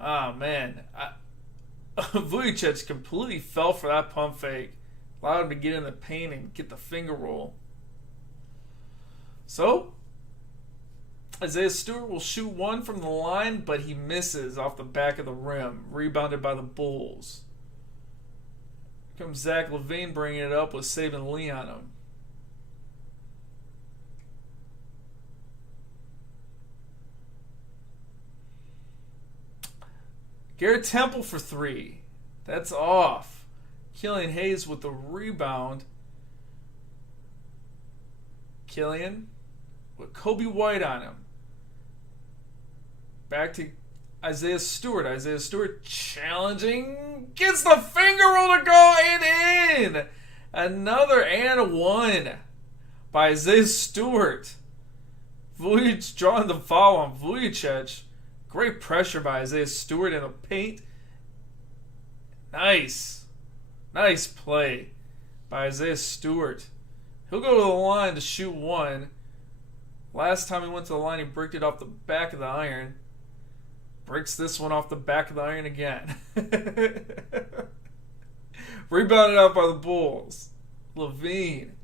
Oh man, Vujicic completely fell for that pump fake. Allowed him to get in the paint and get the finger roll. So Isaiah Stewart will shoot one from the line, but he misses off the back of the rim. Rebounded by the Bulls. Here comes Zach LaVine bringing it up with Saban Lee on him. Garrett Temple for three. That's off. Killian Hayes with the rebound. Killian with Kobe White on him. Back to Isaiah Stewart. Isaiah Stewart challenging. Gets the finger roll to go and in. Another and one by Isaiah Stewart. Vujicic drawing the foul on Vujicic. Great pressure by Isaiah Stewart in the paint. Nice play by Isaiah Stewart. He'll go to the line to shoot one. Last time he went to the line, he bricked it off the back of the iron. Breaks this one off the back of the iron again. Rebounded out by the Bulls. Levine.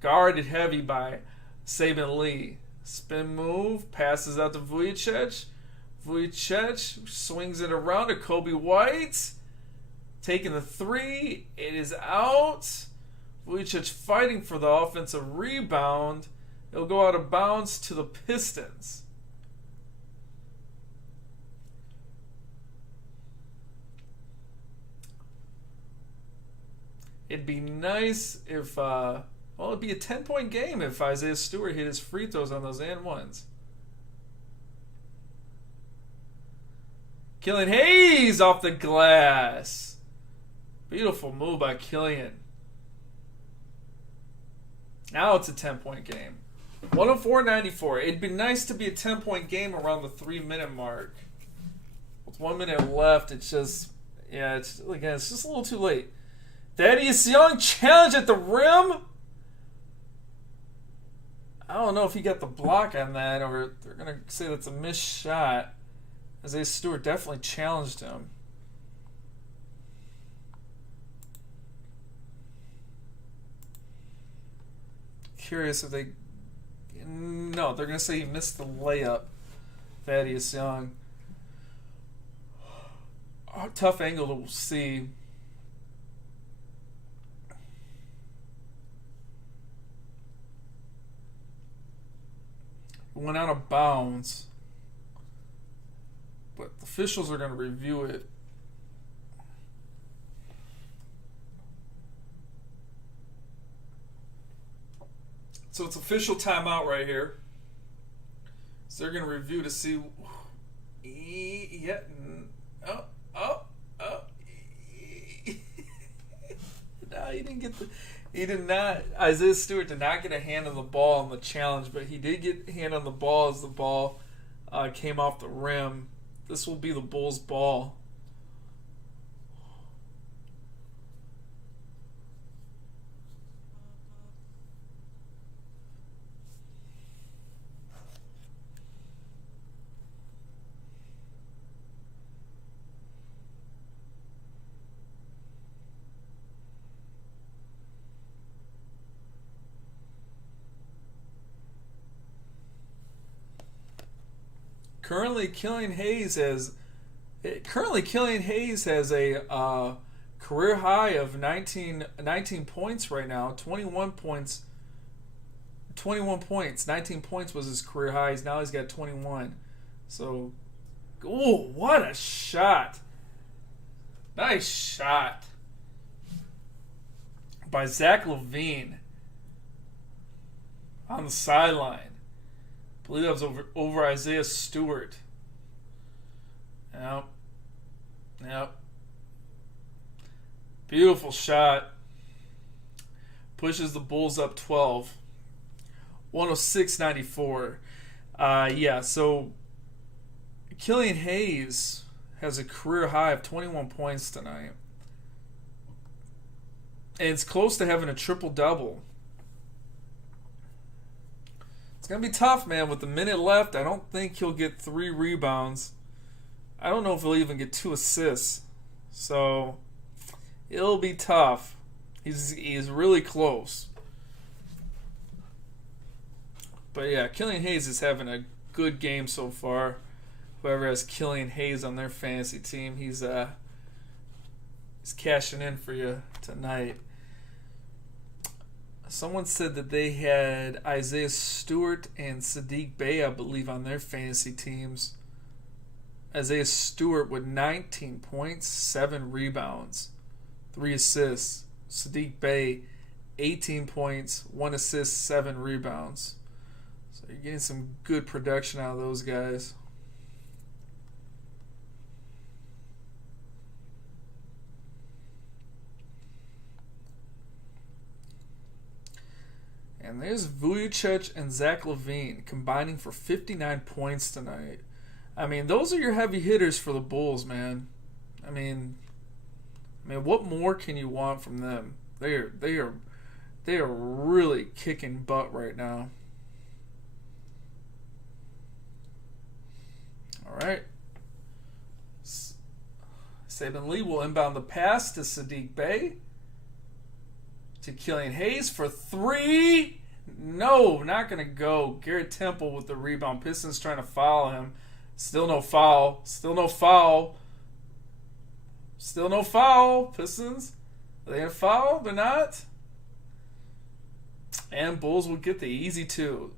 Guarded heavy by Saban Lee. Spin move. Passes out to Vujicic. Vujicic swings it around to Kobe White. Taking the three. It is out. Vujicic fighting for the offensive rebound. It'll go out of bounds to the Pistons. It'd be nice if, it'd be a 10-point game if Isaiah Stewart hit his free throws on those and ones. Killian Hayes off the glass. Beautiful move by Killian. Now it's a 10-point game. 104-94. It'd be nice to be a 10-point game around the 3-minute mark. With 1 minute left, it's just a little too late. Thaddeus Young challenge at the rim. I don't know if he got the block on that, or they're going to say that's a missed shot. Isaiah Stewart definitely challenged him. Curious if they... No, they're going to say he missed the layup. Thaddeus Young. Oh, tough angle to see. Went out of bounds, but the officials are going to review it. So it's official timeout right here. So they're going to review to see. No, he didn't get the. He did not. Isaiah Stewart did not get a hand on the ball on the challenge, but he did get a hand on the ball as the ball came off the rim. This will be the Bulls' ball. Currently, Killian Hayes has a career high of 19 points right now. 21 points. 19 points was his career high. He's got 21. So, what a shot! Nice shot by Zach LaVine on the sideline. I believe that was over Isaiah Stewart. Yep. Beautiful shot. Pushes the Bulls up 12. 106-94. So Killian Hayes has a career high of 21 points tonight. And it's close to having a triple-double. It's going to be tough, man. With a minute left, I don't think he'll get 3 rebounds. I don't know if he'll even get 2 assists. So, it'll be tough. He's really close. But yeah, Killian Hayes is having a good game so far. Whoever has Killian Hayes on their fantasy team, he's cashing in for you tonight. Someone said that they had Isaiah Stewart and Sadiq Bey, I believe, on their fantasy teams. Isaiah Stewart with 19 points, 7 rebounds, 3 assists. Sadiq Bey, 18 points, 1 assist, 7 rebounds. So you're getting some good production out of those guys. And there's Vujicic and Zach LaVine combining for 59 points tonight. I mean, those are your heavy hitters for the Bulls, man. I mean, what more can you want from them? They are really kicking butt right now. All right. Saban Lee will inbound the pass to Sadiq Bey. To Killian Hayes for three. No, not going to go. Garrett Temple with the rebound. Pistons trying to foul him. Still no foul. Still no foul. Still no foul. Pistons. Are they going to foul? They're not. And Bulls will get the easy two.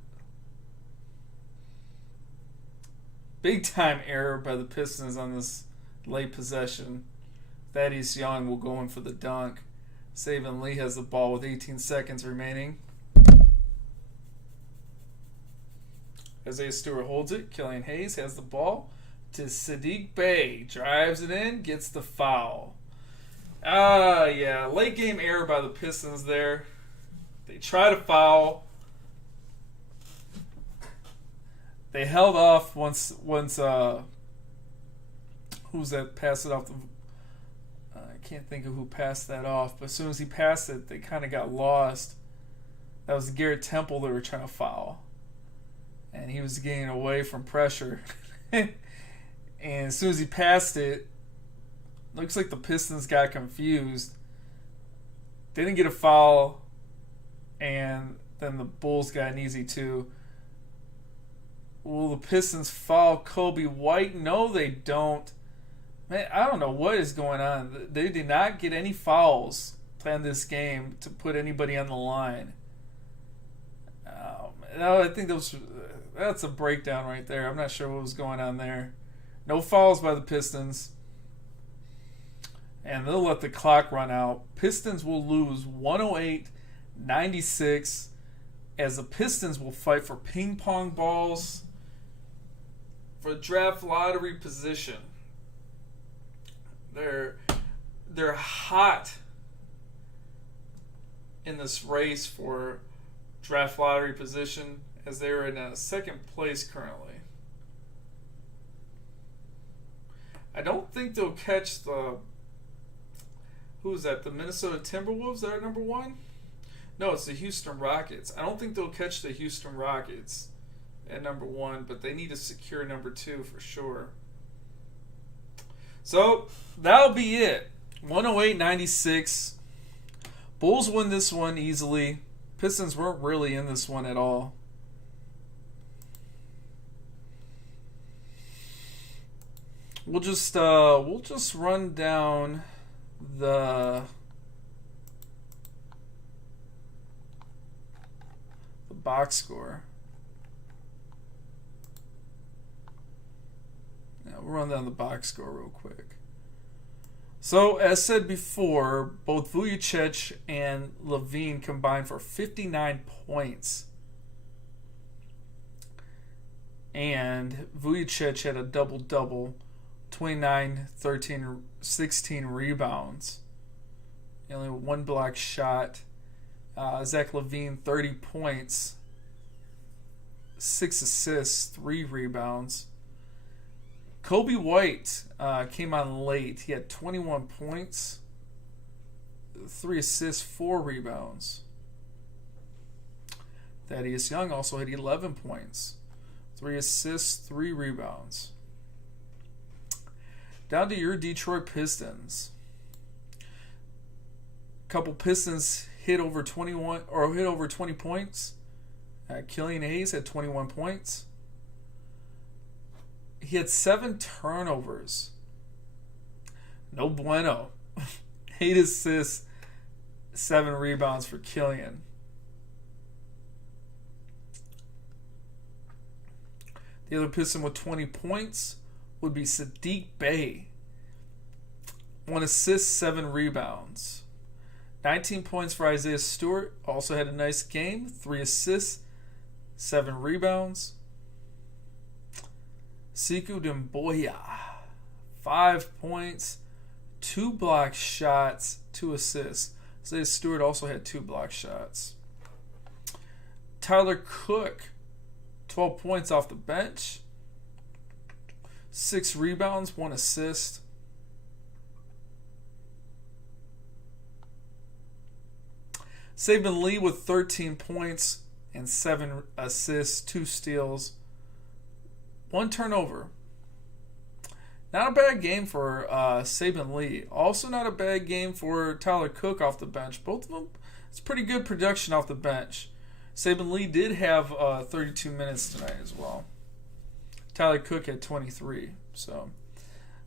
Big time error by the Pistons on this late possession. Thaddeus Young will go in for the dunk. Saban Lee has the ball with 18 seconds remaining. Isaiah Stewart holds it. Killian Hayes has the ball to Sadiq Bey. Drives it in, gets the foul. Yeah, late game error by the Pistons there. They try to foul. They held off once who's that passed it off the I can't think of who passed that off, but as soon as he passed it, they kind of got lost. That was Garrett Temple they were trying to foul. And he was getting away from pressure. And as soon as he passed it, looks like the Pistons got confused. They didn't get a foul, and then the Bulls got an easy two. Will the Pistons foul Kobe White? No, they don't. Man, I don't know what is going on. They did not get any fouls in this game to put anybody on the line. No, I think that's a breakdown right there. I'm not sure what was going on there. No fouls by the Pistons. And they'll let the clock run out. Pistons will lose 108-96 as the Pistons will fight for ping pong balls for draft lottery position. They're hot in this race for draft lottery position as they're in second place currently. I don't think they'll catch the who's that? The Minnesota Timberwolves that are number one? No, it's the Houston Rockets. I don't think they'll catch the Houston Rockets at number one, but they need to secure number two for sure. So that'll be it. 108-96. Bulls win this one easily. Pistons weren't really in this one at all. We'll just run down the box score. We'll run down the box score real quick. So, as said before, both Vujacic and Levine combined for 59 points. And Vujacic had a double-double, 29, 13, 16 rebounds. Only one block shot. Zach Levine, 30 points, 6 assists, 3 rebounds. Kobe White came on late. He had 21 points, 3 assists, 4 rebounds. Thaddeus Young also had 11 points, 3 assists, 3 rebounds. Down to your Detroit Pistons. A couple Pistons hit over 20 points. Killian Hayes had 21 points. He had 7 turnovers. No bueno. 8 assists, 7 rebounds for Killian. The other Piston with 20 points would be Sadiq Bey. 1 assist, 7 rebounds. 19 points for Isaiah Stewart. Also had a nice game. 3 assists, 7 rebounds. Sekou Demboya, 5 points, 2 block shots, 2 assists. Isaiah Stewart also had 2 block shots. Tyler Cook, 12 points off the bench, 6 rebounds, 1 assist. Saban Lee with 13 points and 7 assists, 2 steals, 1 turnover. Not a bad game for Saban Lee. Also not a bad game for Tyler Cook off the bench. Both of them, it's pretty good production off the bench. Saban Lee did have 32 minutes tonight as well. Tyler Cook had 23. So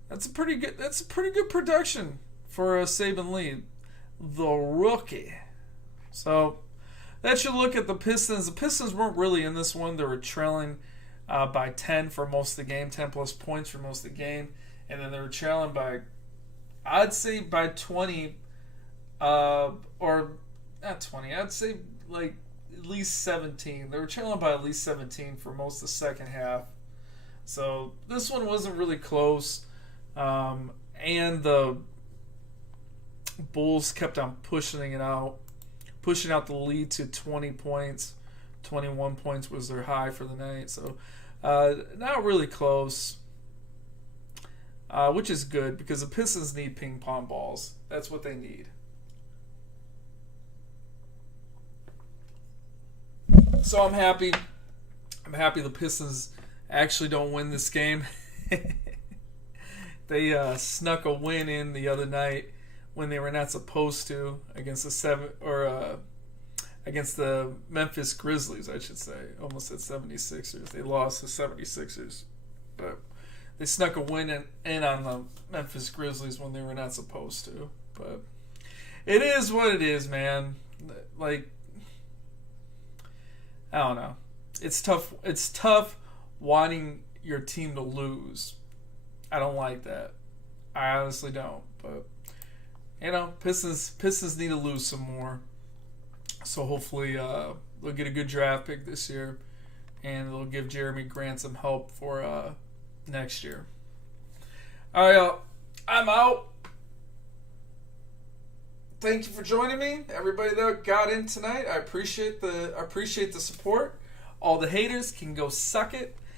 that's a pretty good production for Saban Lee, the rookie. So that's your look at the Pistons. The Pistons weren't really in this one. They were trailing by 10 for most of the game, 10 plus points for most of the game. And then they were trailing by, I'd say by 20, or not 20, I'd say like at least 17. They were trailing by at least 17 for most of the second half. So this one wasn't really close. And the Bulls kept on pushing out the lead to 20 points. 21 points was their high for the night. So not really close, which is good because the Pistons need ping pong balls. That's what they need. So I'm happy. I'm happy the Pistons actually don't win this game. They snuck a win in the other night when they were not supposed to against against the Memphis Grizzlies, I should say. Almost said 76ers. They lost the 76ers. But they snuck a win in on the Memphis Grizzlies when they were not supposed to. But it is what it is, man. Like, I don't know. It's tough. It's tough wanting your team to lose. I don't like that. I honestly don't. But, you know, Pistons need to lose some more. So hopefully they'll get a good draft pick this year. And they'll give Jeremy Grant some help for next year. All right, I'm out. Thank you for joining me. Everybody that got in tonight, I appreciate the support. All the haters can go suck it.